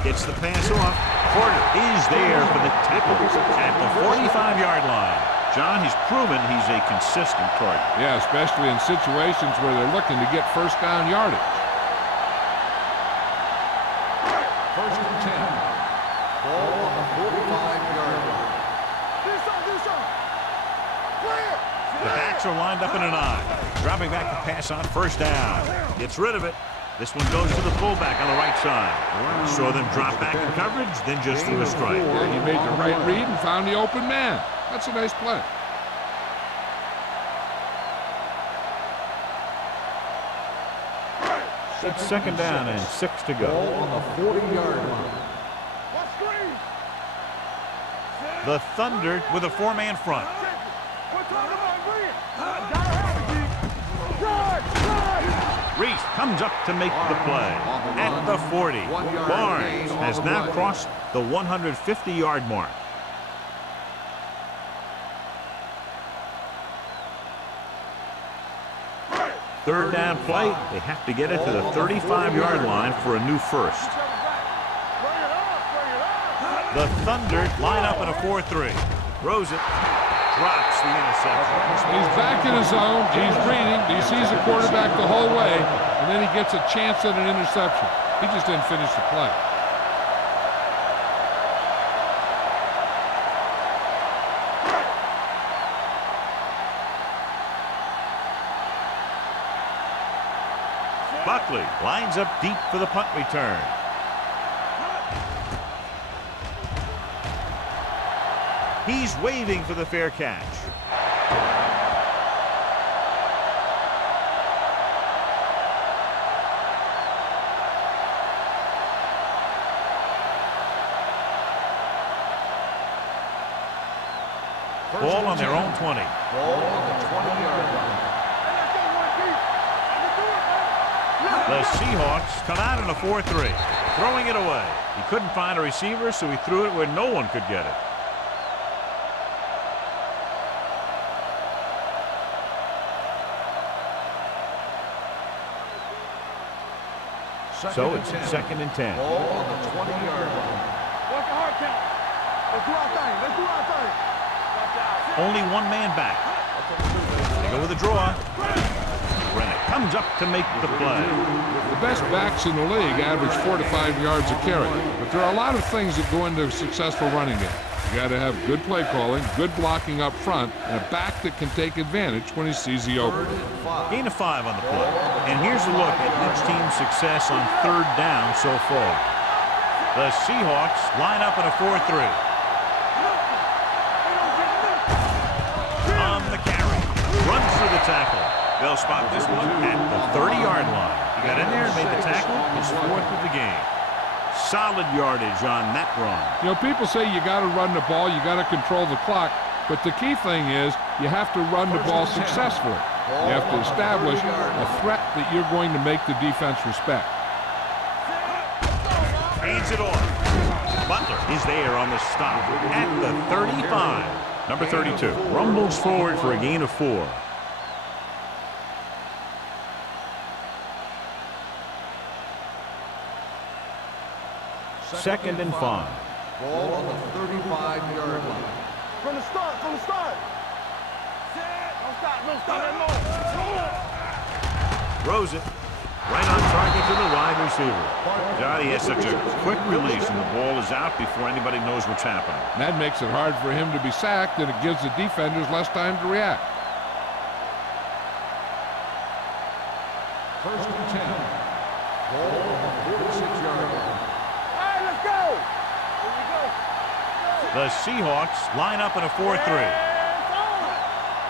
Gets the pass off. Porter is there for the tackle at the 45-yard line. John, he's proven he's a consistent target. Yeah, especially in situations where they're looking to get 1st down yardage. 1st and 10. Ball on the 45-yard line. Do something. Clear. The backs are lined up in an I. Dropping back the pass on 1st down. Gets rid of it. This one goes to the fullback on the right side. Saw them drop back in coverage, then just threw a strike. Yeah, he made the right read and found the open man. That's a nice play. It's 2nd down and 6 to Ball go. on the 40-yard line. Watch screen. The Thunder with a 4-man front. What time am I bringing? Gotta have it, D. Run. Reese comes up to make the play at the 40. Barnes has now crossed the 150-yard mark. Third down play. They have to get it to the 35-yard line for a new 1st. The Thunder line up in a 4-3. Throws it. Drops the interception. He's back in his zone. He's reading. He sees the quarterback the whole way, and then he gets a chance at an interception. He just didn't finish the play. Buckley lines up deep for the punt return. He's waving for the fair catch. Ball on their own 20. Ball on the 20-yard line. The Seahawks come out in a 4-3, throwing it away. He couldn't find a receiver, so he threw it where no one could get it. So it's 2nd and 10. Ball on the 20-yard line. Work a hard count. Let's do our thing. Let's do our thing. Watch out. Only one man back. They go with a draw. Rennick comes up to make the play. The best backs in the league average 4 to 5 yards a carry, but there are a lot of things that go into a successful running game. You got to have good play calling, good blocking up front, and a back that can take advantage when he sees the opening. Gain of 5 on the play. And here's a look at each team's success on 3rd down so far. The Seahawks line up in a 4-3. On the carry. Runs through the tackle. They'll spot this one at the 30-yard line. He got in there and made the tackle. His 4th of the game. Solid yardage on that run. You know, people say you got to run the ball, you got to control the clock, but the key thing is you have to run the ball successfully. You have to establish a threat that you're going to make the defense respect. Hands it off. Butler is there on the stop at the 35. Number 32 rumbles forward for a gain of 4. Second and 5. Ball on the 35-yard line. From the start. From the start. Don't stop. Don't stop that long. Throws it. Right on target to the wide receiver. Johnny has such a quick release, and the ball is out before anybody knows what's happening. That makes it hard for him to be sacked, and it gives the defenders less time to react. 1st and 10. Ball on the 46-yard line. All right, let's go. Here we go. The Seahawks line up in a 4-3.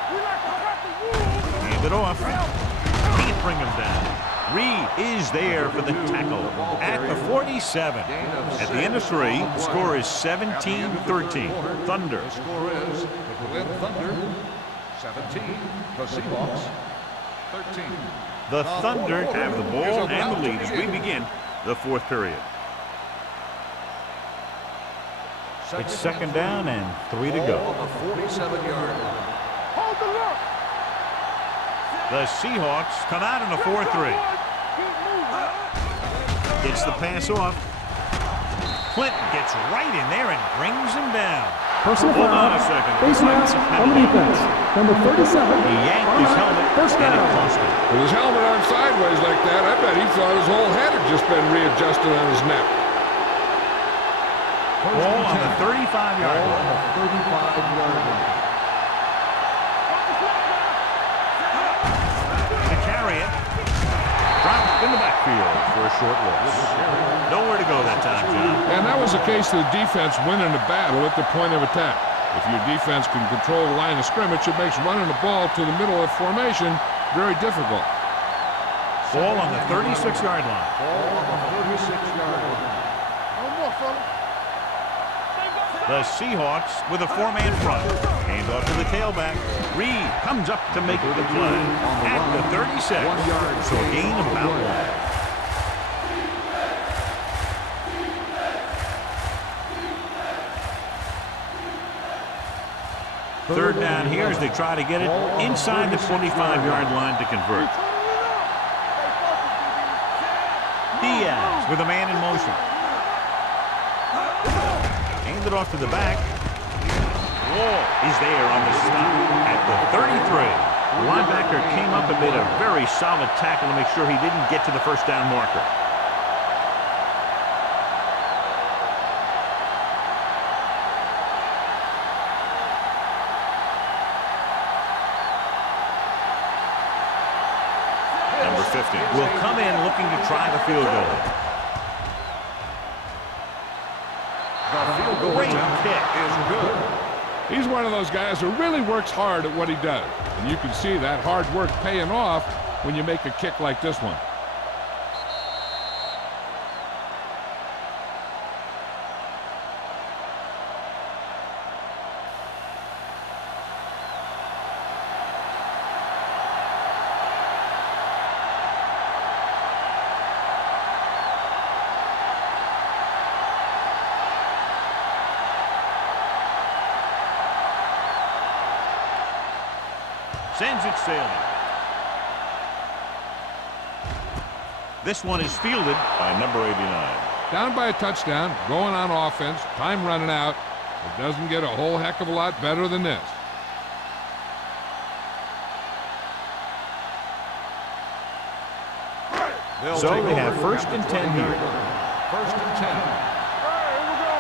We like to cut the rules. Hand it off. Can't bring him down. Reed is there for the tackle at the 47. At the end of 3, the score is 17-13. Thunder. The score is the Berlin Thunder 17, the Seahawks 13. The Thunder have the ball and the lead as we begin the 4th period. It's 2nd down and 3 to go. On the 47-yard line. Hold the look. The Seahawks come out in a 4-3. Gets the pass off. Clinton gets right in there and brings him down. Personal Hold on foul. a second. Face mask on the defense. Number 37. He yanked his helmet First and it down. cost him. With his helmet on sideways like that, I bet he thought his whole head had just been readjusted on his neck. Ball on the 35-yard Ball line. on the 35-yard line. To carry it. Dropped in the backfield for a short loss. Nowhere to go that time, John. And that was the case of the defense winning the battle at the point of attack. If your defense can control the line of scrimmage, it makes running the ball to the middle of formation very difficult. Ball on the 36-yard line. Ball on the 36-yard line. No more, fella. The Seahawks with a 4-man front. Hand off to the tailback. Reed comes up to make the play at the 36. So a gain of about 1. Third down here as they try to get it inside the 25-yard line to convert. Diaz with a man in motion. Handed off to the back. Wall is there on the stop at the 33. The linebacker came up and made a very solid tackle to make sure he didn't get to the first down marker. Number 50 will come in looking to try the field goal. Great kick. Is good. He's one of those guys who really works hard at what he does. And you can see that hard work paying off when you make a kick like this one. Sends it sailing. This one is fielded by number 89. Down by a touchdown, going on offense, time running out. It doesn't get a whole heck of a lot better than this. So they have 1st and 10 here. 1st and 10. Here we go.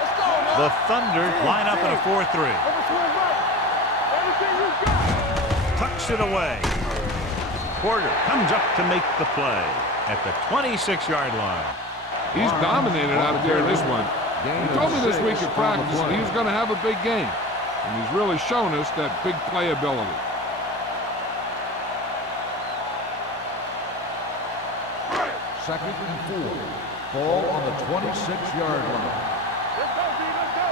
Let's go, man. The Thunder line up in a 4-3. Let's swing back. Everything you got. Tucks it away. Porter comes up to make the play at the 26-yard line. He's dominated out there in this one. He told me this week at practice that he was going to have a big game. And he's really shown us that big playability. Second and 4. Ball on the 26-yard line. Let's go, D. Let's go.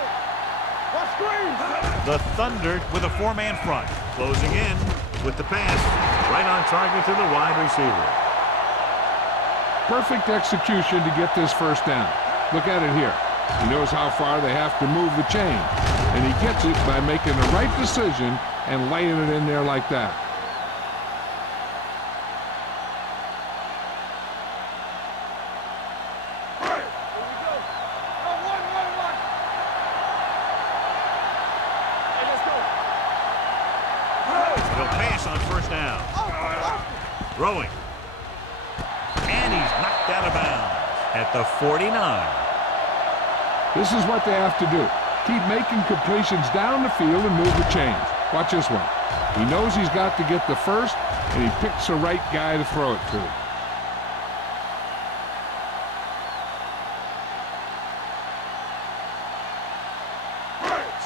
Watch screens. The Thunder with a 4-man front. Closing in with the pass. Right on target to the wide receiver. Perfect execution to get this first down. Look at it here. He knows how far they have to move the chain. And he gets it by making the right decision and laying it in there like that. Throwing. And he's knocked out of bounds at the 49. This is what they have to do. Keep making completions down the field and move the chains. Watch this one. He knows he's got to get the first, and he picks the right guy to throw it to.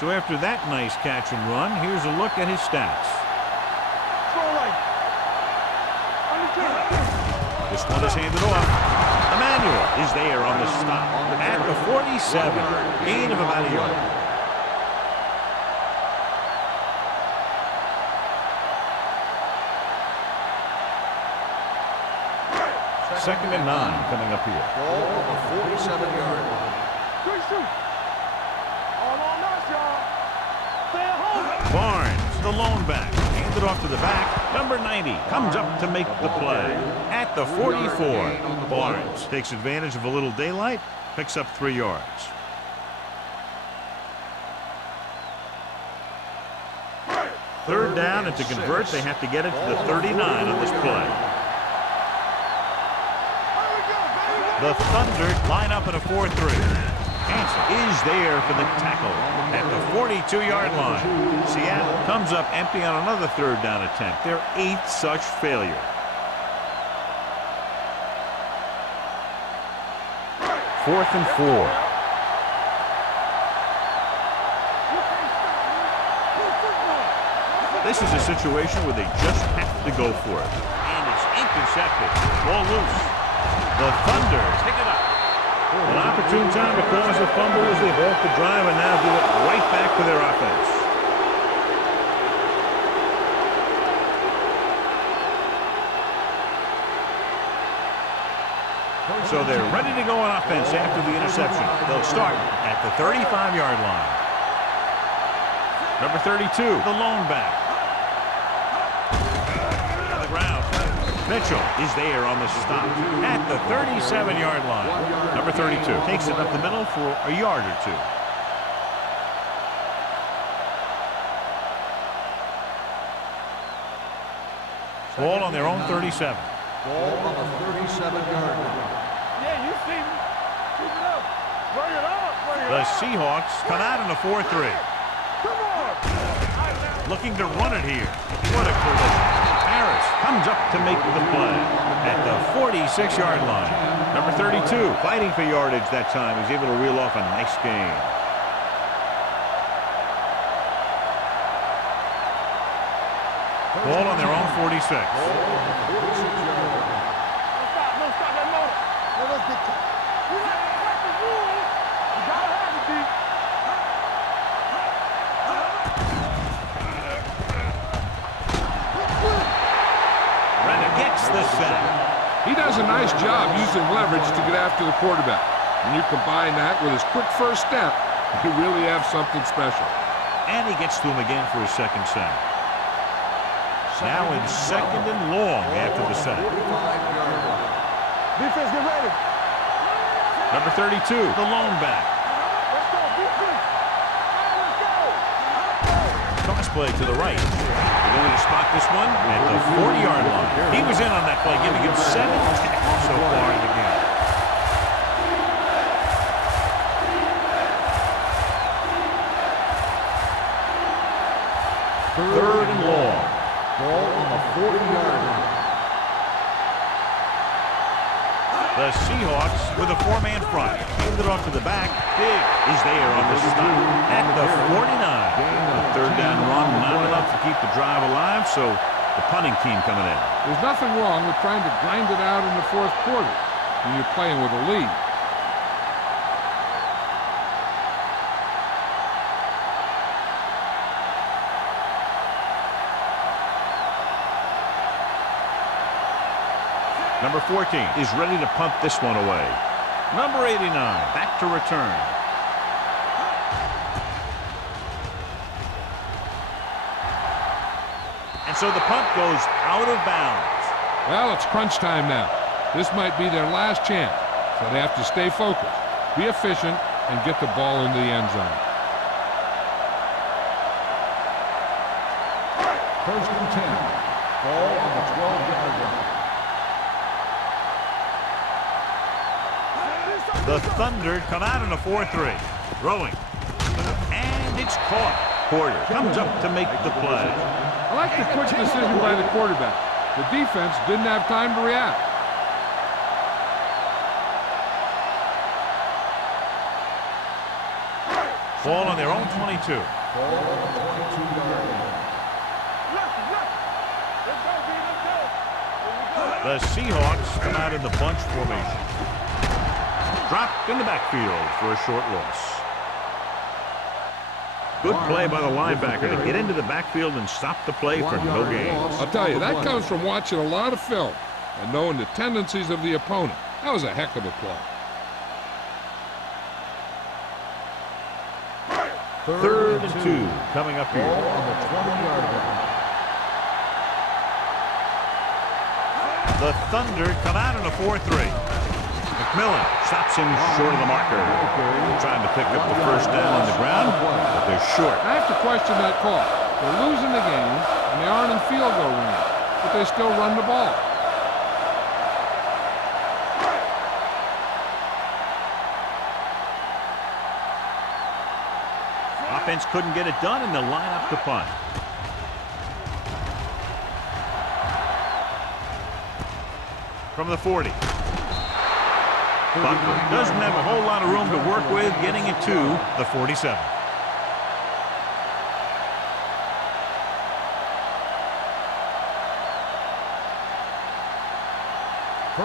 So after that nice catch and run, here's a look at his stats. This one is handed off. Emmanuel is there on the stop at the 47. Gain of about a yard. Second and 9 coming up here. Ball on the 47-yard line. Good shoot. All on us, y'all. Stay at home. Barnes, the lone back. Handed off to the back. Number 90 comes up to make the play at the 44. Barnes takes advantage of a little daylight, picks up 3 yards. Third down, and to convert, they have to get it to the 39 on this play. The Thunder line up in a 4-3. Hansen is there for the tackle at the 42-yard line. Seattle comes up empty on another third down attempt. Their 8th such failure. Fourth and 4. This is a situation where they just have to go for it. And it's intercepted. Ball loose. The Thunder pick it up. An opportune time to cause a fumble as they halt the drive and now do it right back to their offense. So they're ready to go on offense after the interception. They'll start at the 35-yard line. Number 32, the lone back. On the ground. Mitchell is there on the stop at the 37-yard line. Number 32 takes it up the middle for a yard or two. Ball on their own 37. Ball on the 37-yard line. Yeah, you see me. Keep it up. Bring it up. Bring it The up. Seahawks come out in a 4-3. Come on. Looking to run it here. What a collision. Harris comes up to make the play at the 46-yard line. Number 32 fighting for yardage that time. He's able to reel off a nice gain. Ball on their own 46. No stop that motor. Let us get to it. You got to break the rules. You got to have it, D. Renner gets the sack. He does a nice job using leverage to get after the quarterback. When you combine that with his quick first step, you really have something special. And he gets to him again for his second sack. Now in second and long after the sack. Defense, get ready. Number 32, the lone back. Let's go, defense. Let's go. Toss play to the right. They're going to spot this one at the 40-yard line. He was in on that play, giving him 7 tackles so far in the game. Third and long. Ball on the 40-yard line. The Seahawks with a 4-man front. Hand it off to the back. Big is there on the stop at the 49. A third down run, not enough to keep the drive alive, so the punting team coming in. There's nothing wrong with trying to grind it out in the fourth quarter when you're playing with a lead. Number 14 is ready to punt this one away. Number 89 back to return. And so the punt goes out of bounds. Well, it's crunch time now. This might be their last chance, so they have to stay focused, be efficient, and get the ball into the end zone. First and 10. Ball on the 12-yard line. The Thunder come out in a 4-3. Throwing. And it's caught. Porter comes up to make the play. I like the quick decision by the quarterback. The defense didn't have time to react. Ball on their own 22. Ball on the 22-yard line. The Seahawks come out in the bunch formation. Dropped in the backfield for a short loss. Good play by the linebacker to get into the backfield and stop the play for no gain. I'll tell you, that comes from watching a lot of film and knowing the tendencies of the opponent. That was a heck of a play. Third and 2 coming up here. Ball on the 20-yard line. The Thunder come out in a 4-3. McMillan stops him short of the marker. Trying to pick up the first down on the ground, but they're short. I have to question that call. They're losing the game, and they aren't in field goal range, but they still run the ball. Offense couldn't get it done, and they'll line up to punt. From the 40. Buckner doesn't have a whole lot of room to work with, getting it to the 47.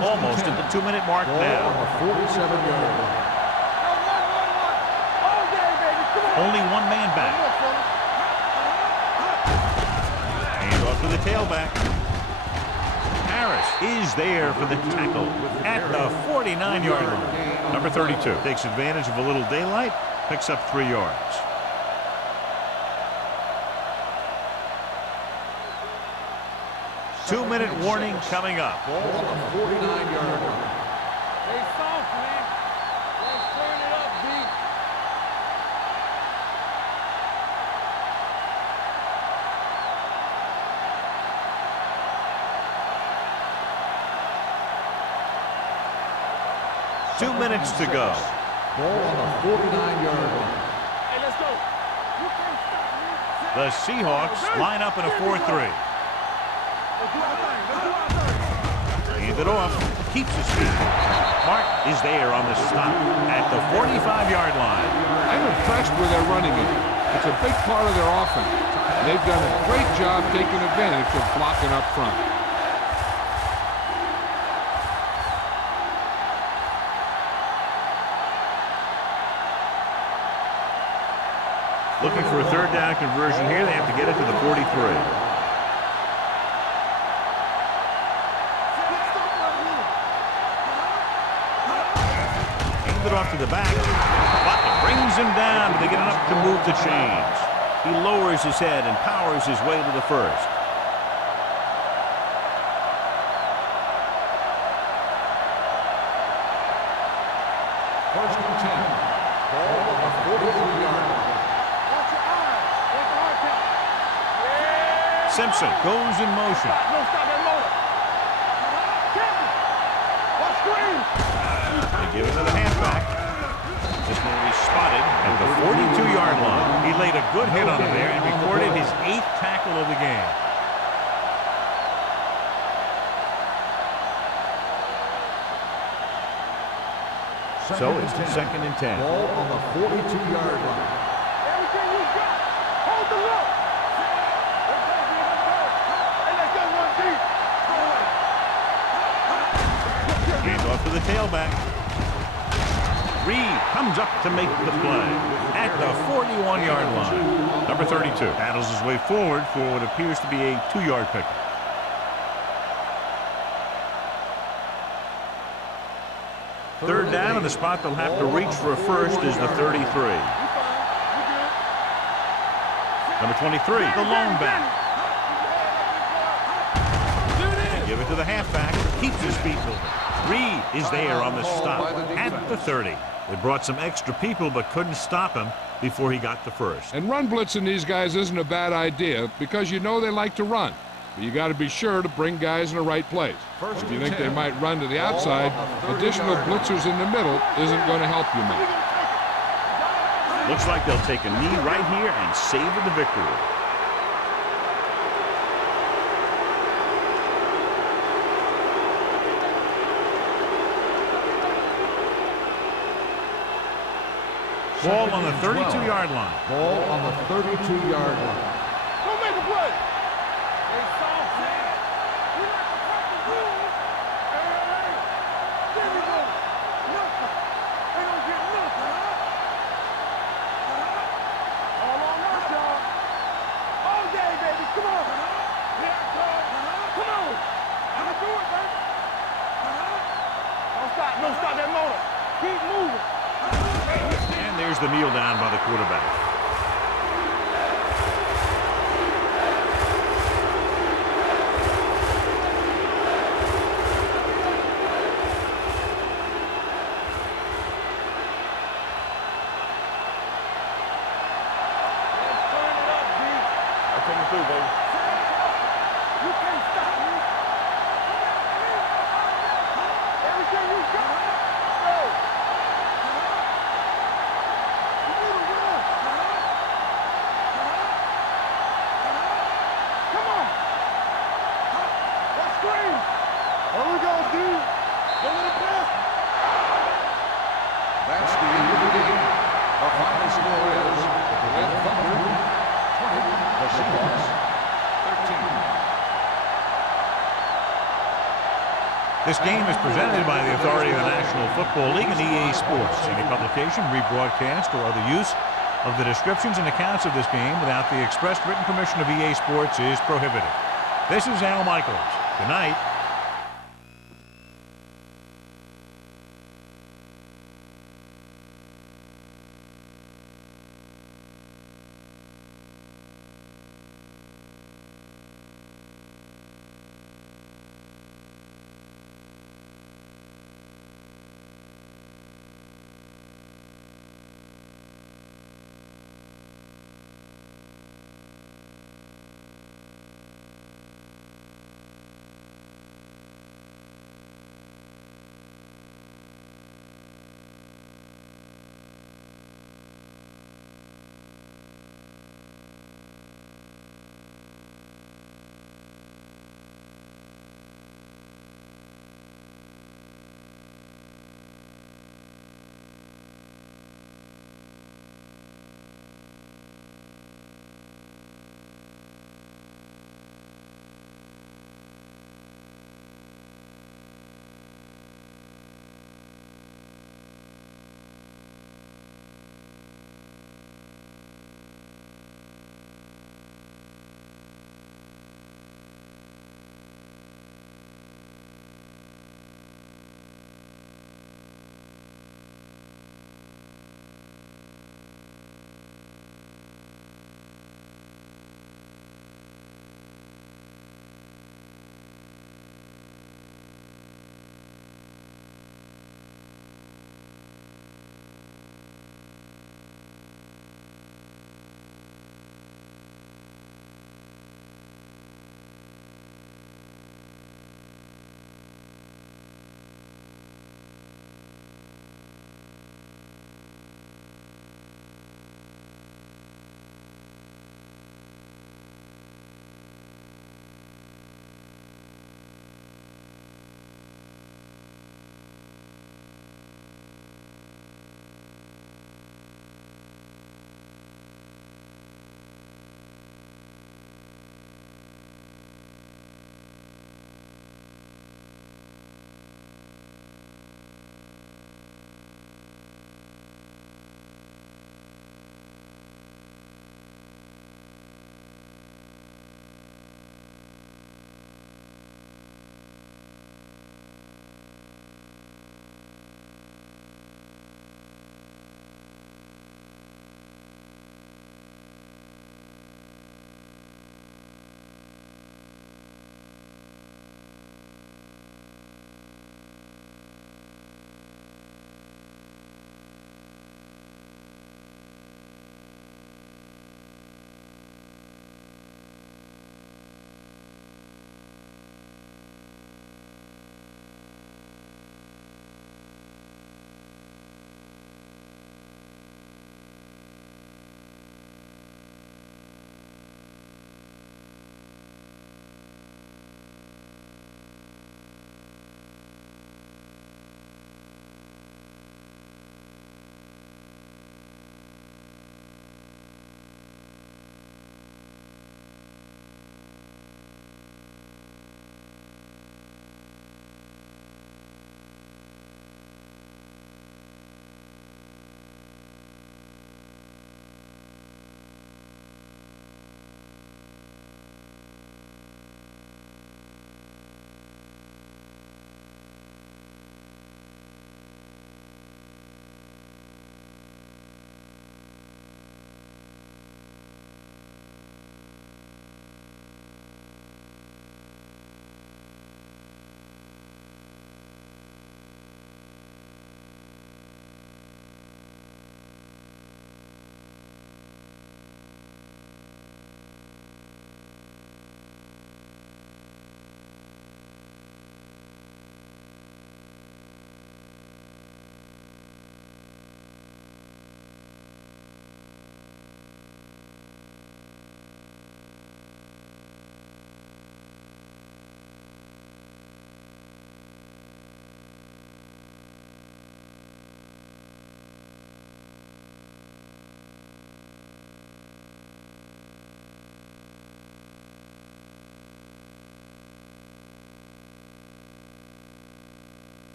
Almost at the 2-minute mark now. On the 47-yard line. Only one man back. Hand off to the tailback. Harris is there for the tackle at the 49-yard line. Number 32 takes advantage of a little daylight, picks up 3 yards. Two-minute warning coming up. Ball on the 49-yard line. Hey, soft, man. Let's turn it up, B. Two minutes to go. Ball on the 49-yard line. Hey, let's go. You can't stop me. The Seahawks line up in a 4-3. Let's do our thing. Let's do our thing. Hand it off. Keeps his feet. Mark is there on the stop at the 45-yard line. I'm impressed with their running game. It's a big part of their offense. They've done a great job taking advantage of blocking up front. Looking for a third down conversion here. They have to get it to the 43. Hand it off to the back. Butler brings him down, but they get enough to move the chains. He lowers his head and powers his way to the first. First and 10. Ball on the 43-yard line. Watch your eyes. Wait for hard count. Yeah. Simpson goes in motion. No, stop that motor. Captain. Watch screen. They give it to the halfback. This one will be spotted at the 42-yard line. He laid a good hit on it there and recorded his 8th tackle of the game. So it's second and 10. Ball on the 42-yard line. Everything you got. Hold the look. Hey, let's go one deep. Hand off to the tailback. Reed comes up to make the play at the 41-yard line. Number 32 battles his way forward for what appears to be a 2-yard pickup. Third down, and the spot they'll have to reach for a first is the 33. Number 23, the lone back. They give it to the halfback. Keeps his feet moving. Reed is there on the stop at the 30. They brought some extra people but couldn't stop him before he got the first. And run blitzing these guys isn't a bad idea because you know they like to run. But you got to be sure to bring guys in the right place. If you think they might run to the outside, additional blitzers in the middle isn't going to help you much. Looks like they'll take a knee right here and savor the victory. Ball on the 32-yard line. Ball on the 32-yard line. Don't make a play. They soft, man. We like to cut the rules. Hey. There we go. Nothing. They don't get nothing, All on us, y'all. All day, baby. Come on. Yeah, come on. I'ma do it, baby. Don't stop. Don't stop that motor. Keep moving. And there's the kneel down by the quarterback. Let's turn it up, D. I'm coming through, baby. You can't stop me. Everything you got. Go. You need to run. Come on. Let's scream. There we go, D. Don't let it pass. That's the end of the game. Our final score is the Red Thunder 20, the Seahawks 13. This game is presented by the authority of the National Football League and EA Sports. Any publication, rebroadcast, or other use of the descriptions and accounts of this game without the express written permission of EA Sports is prohibited. This is Al Michaels. Good night.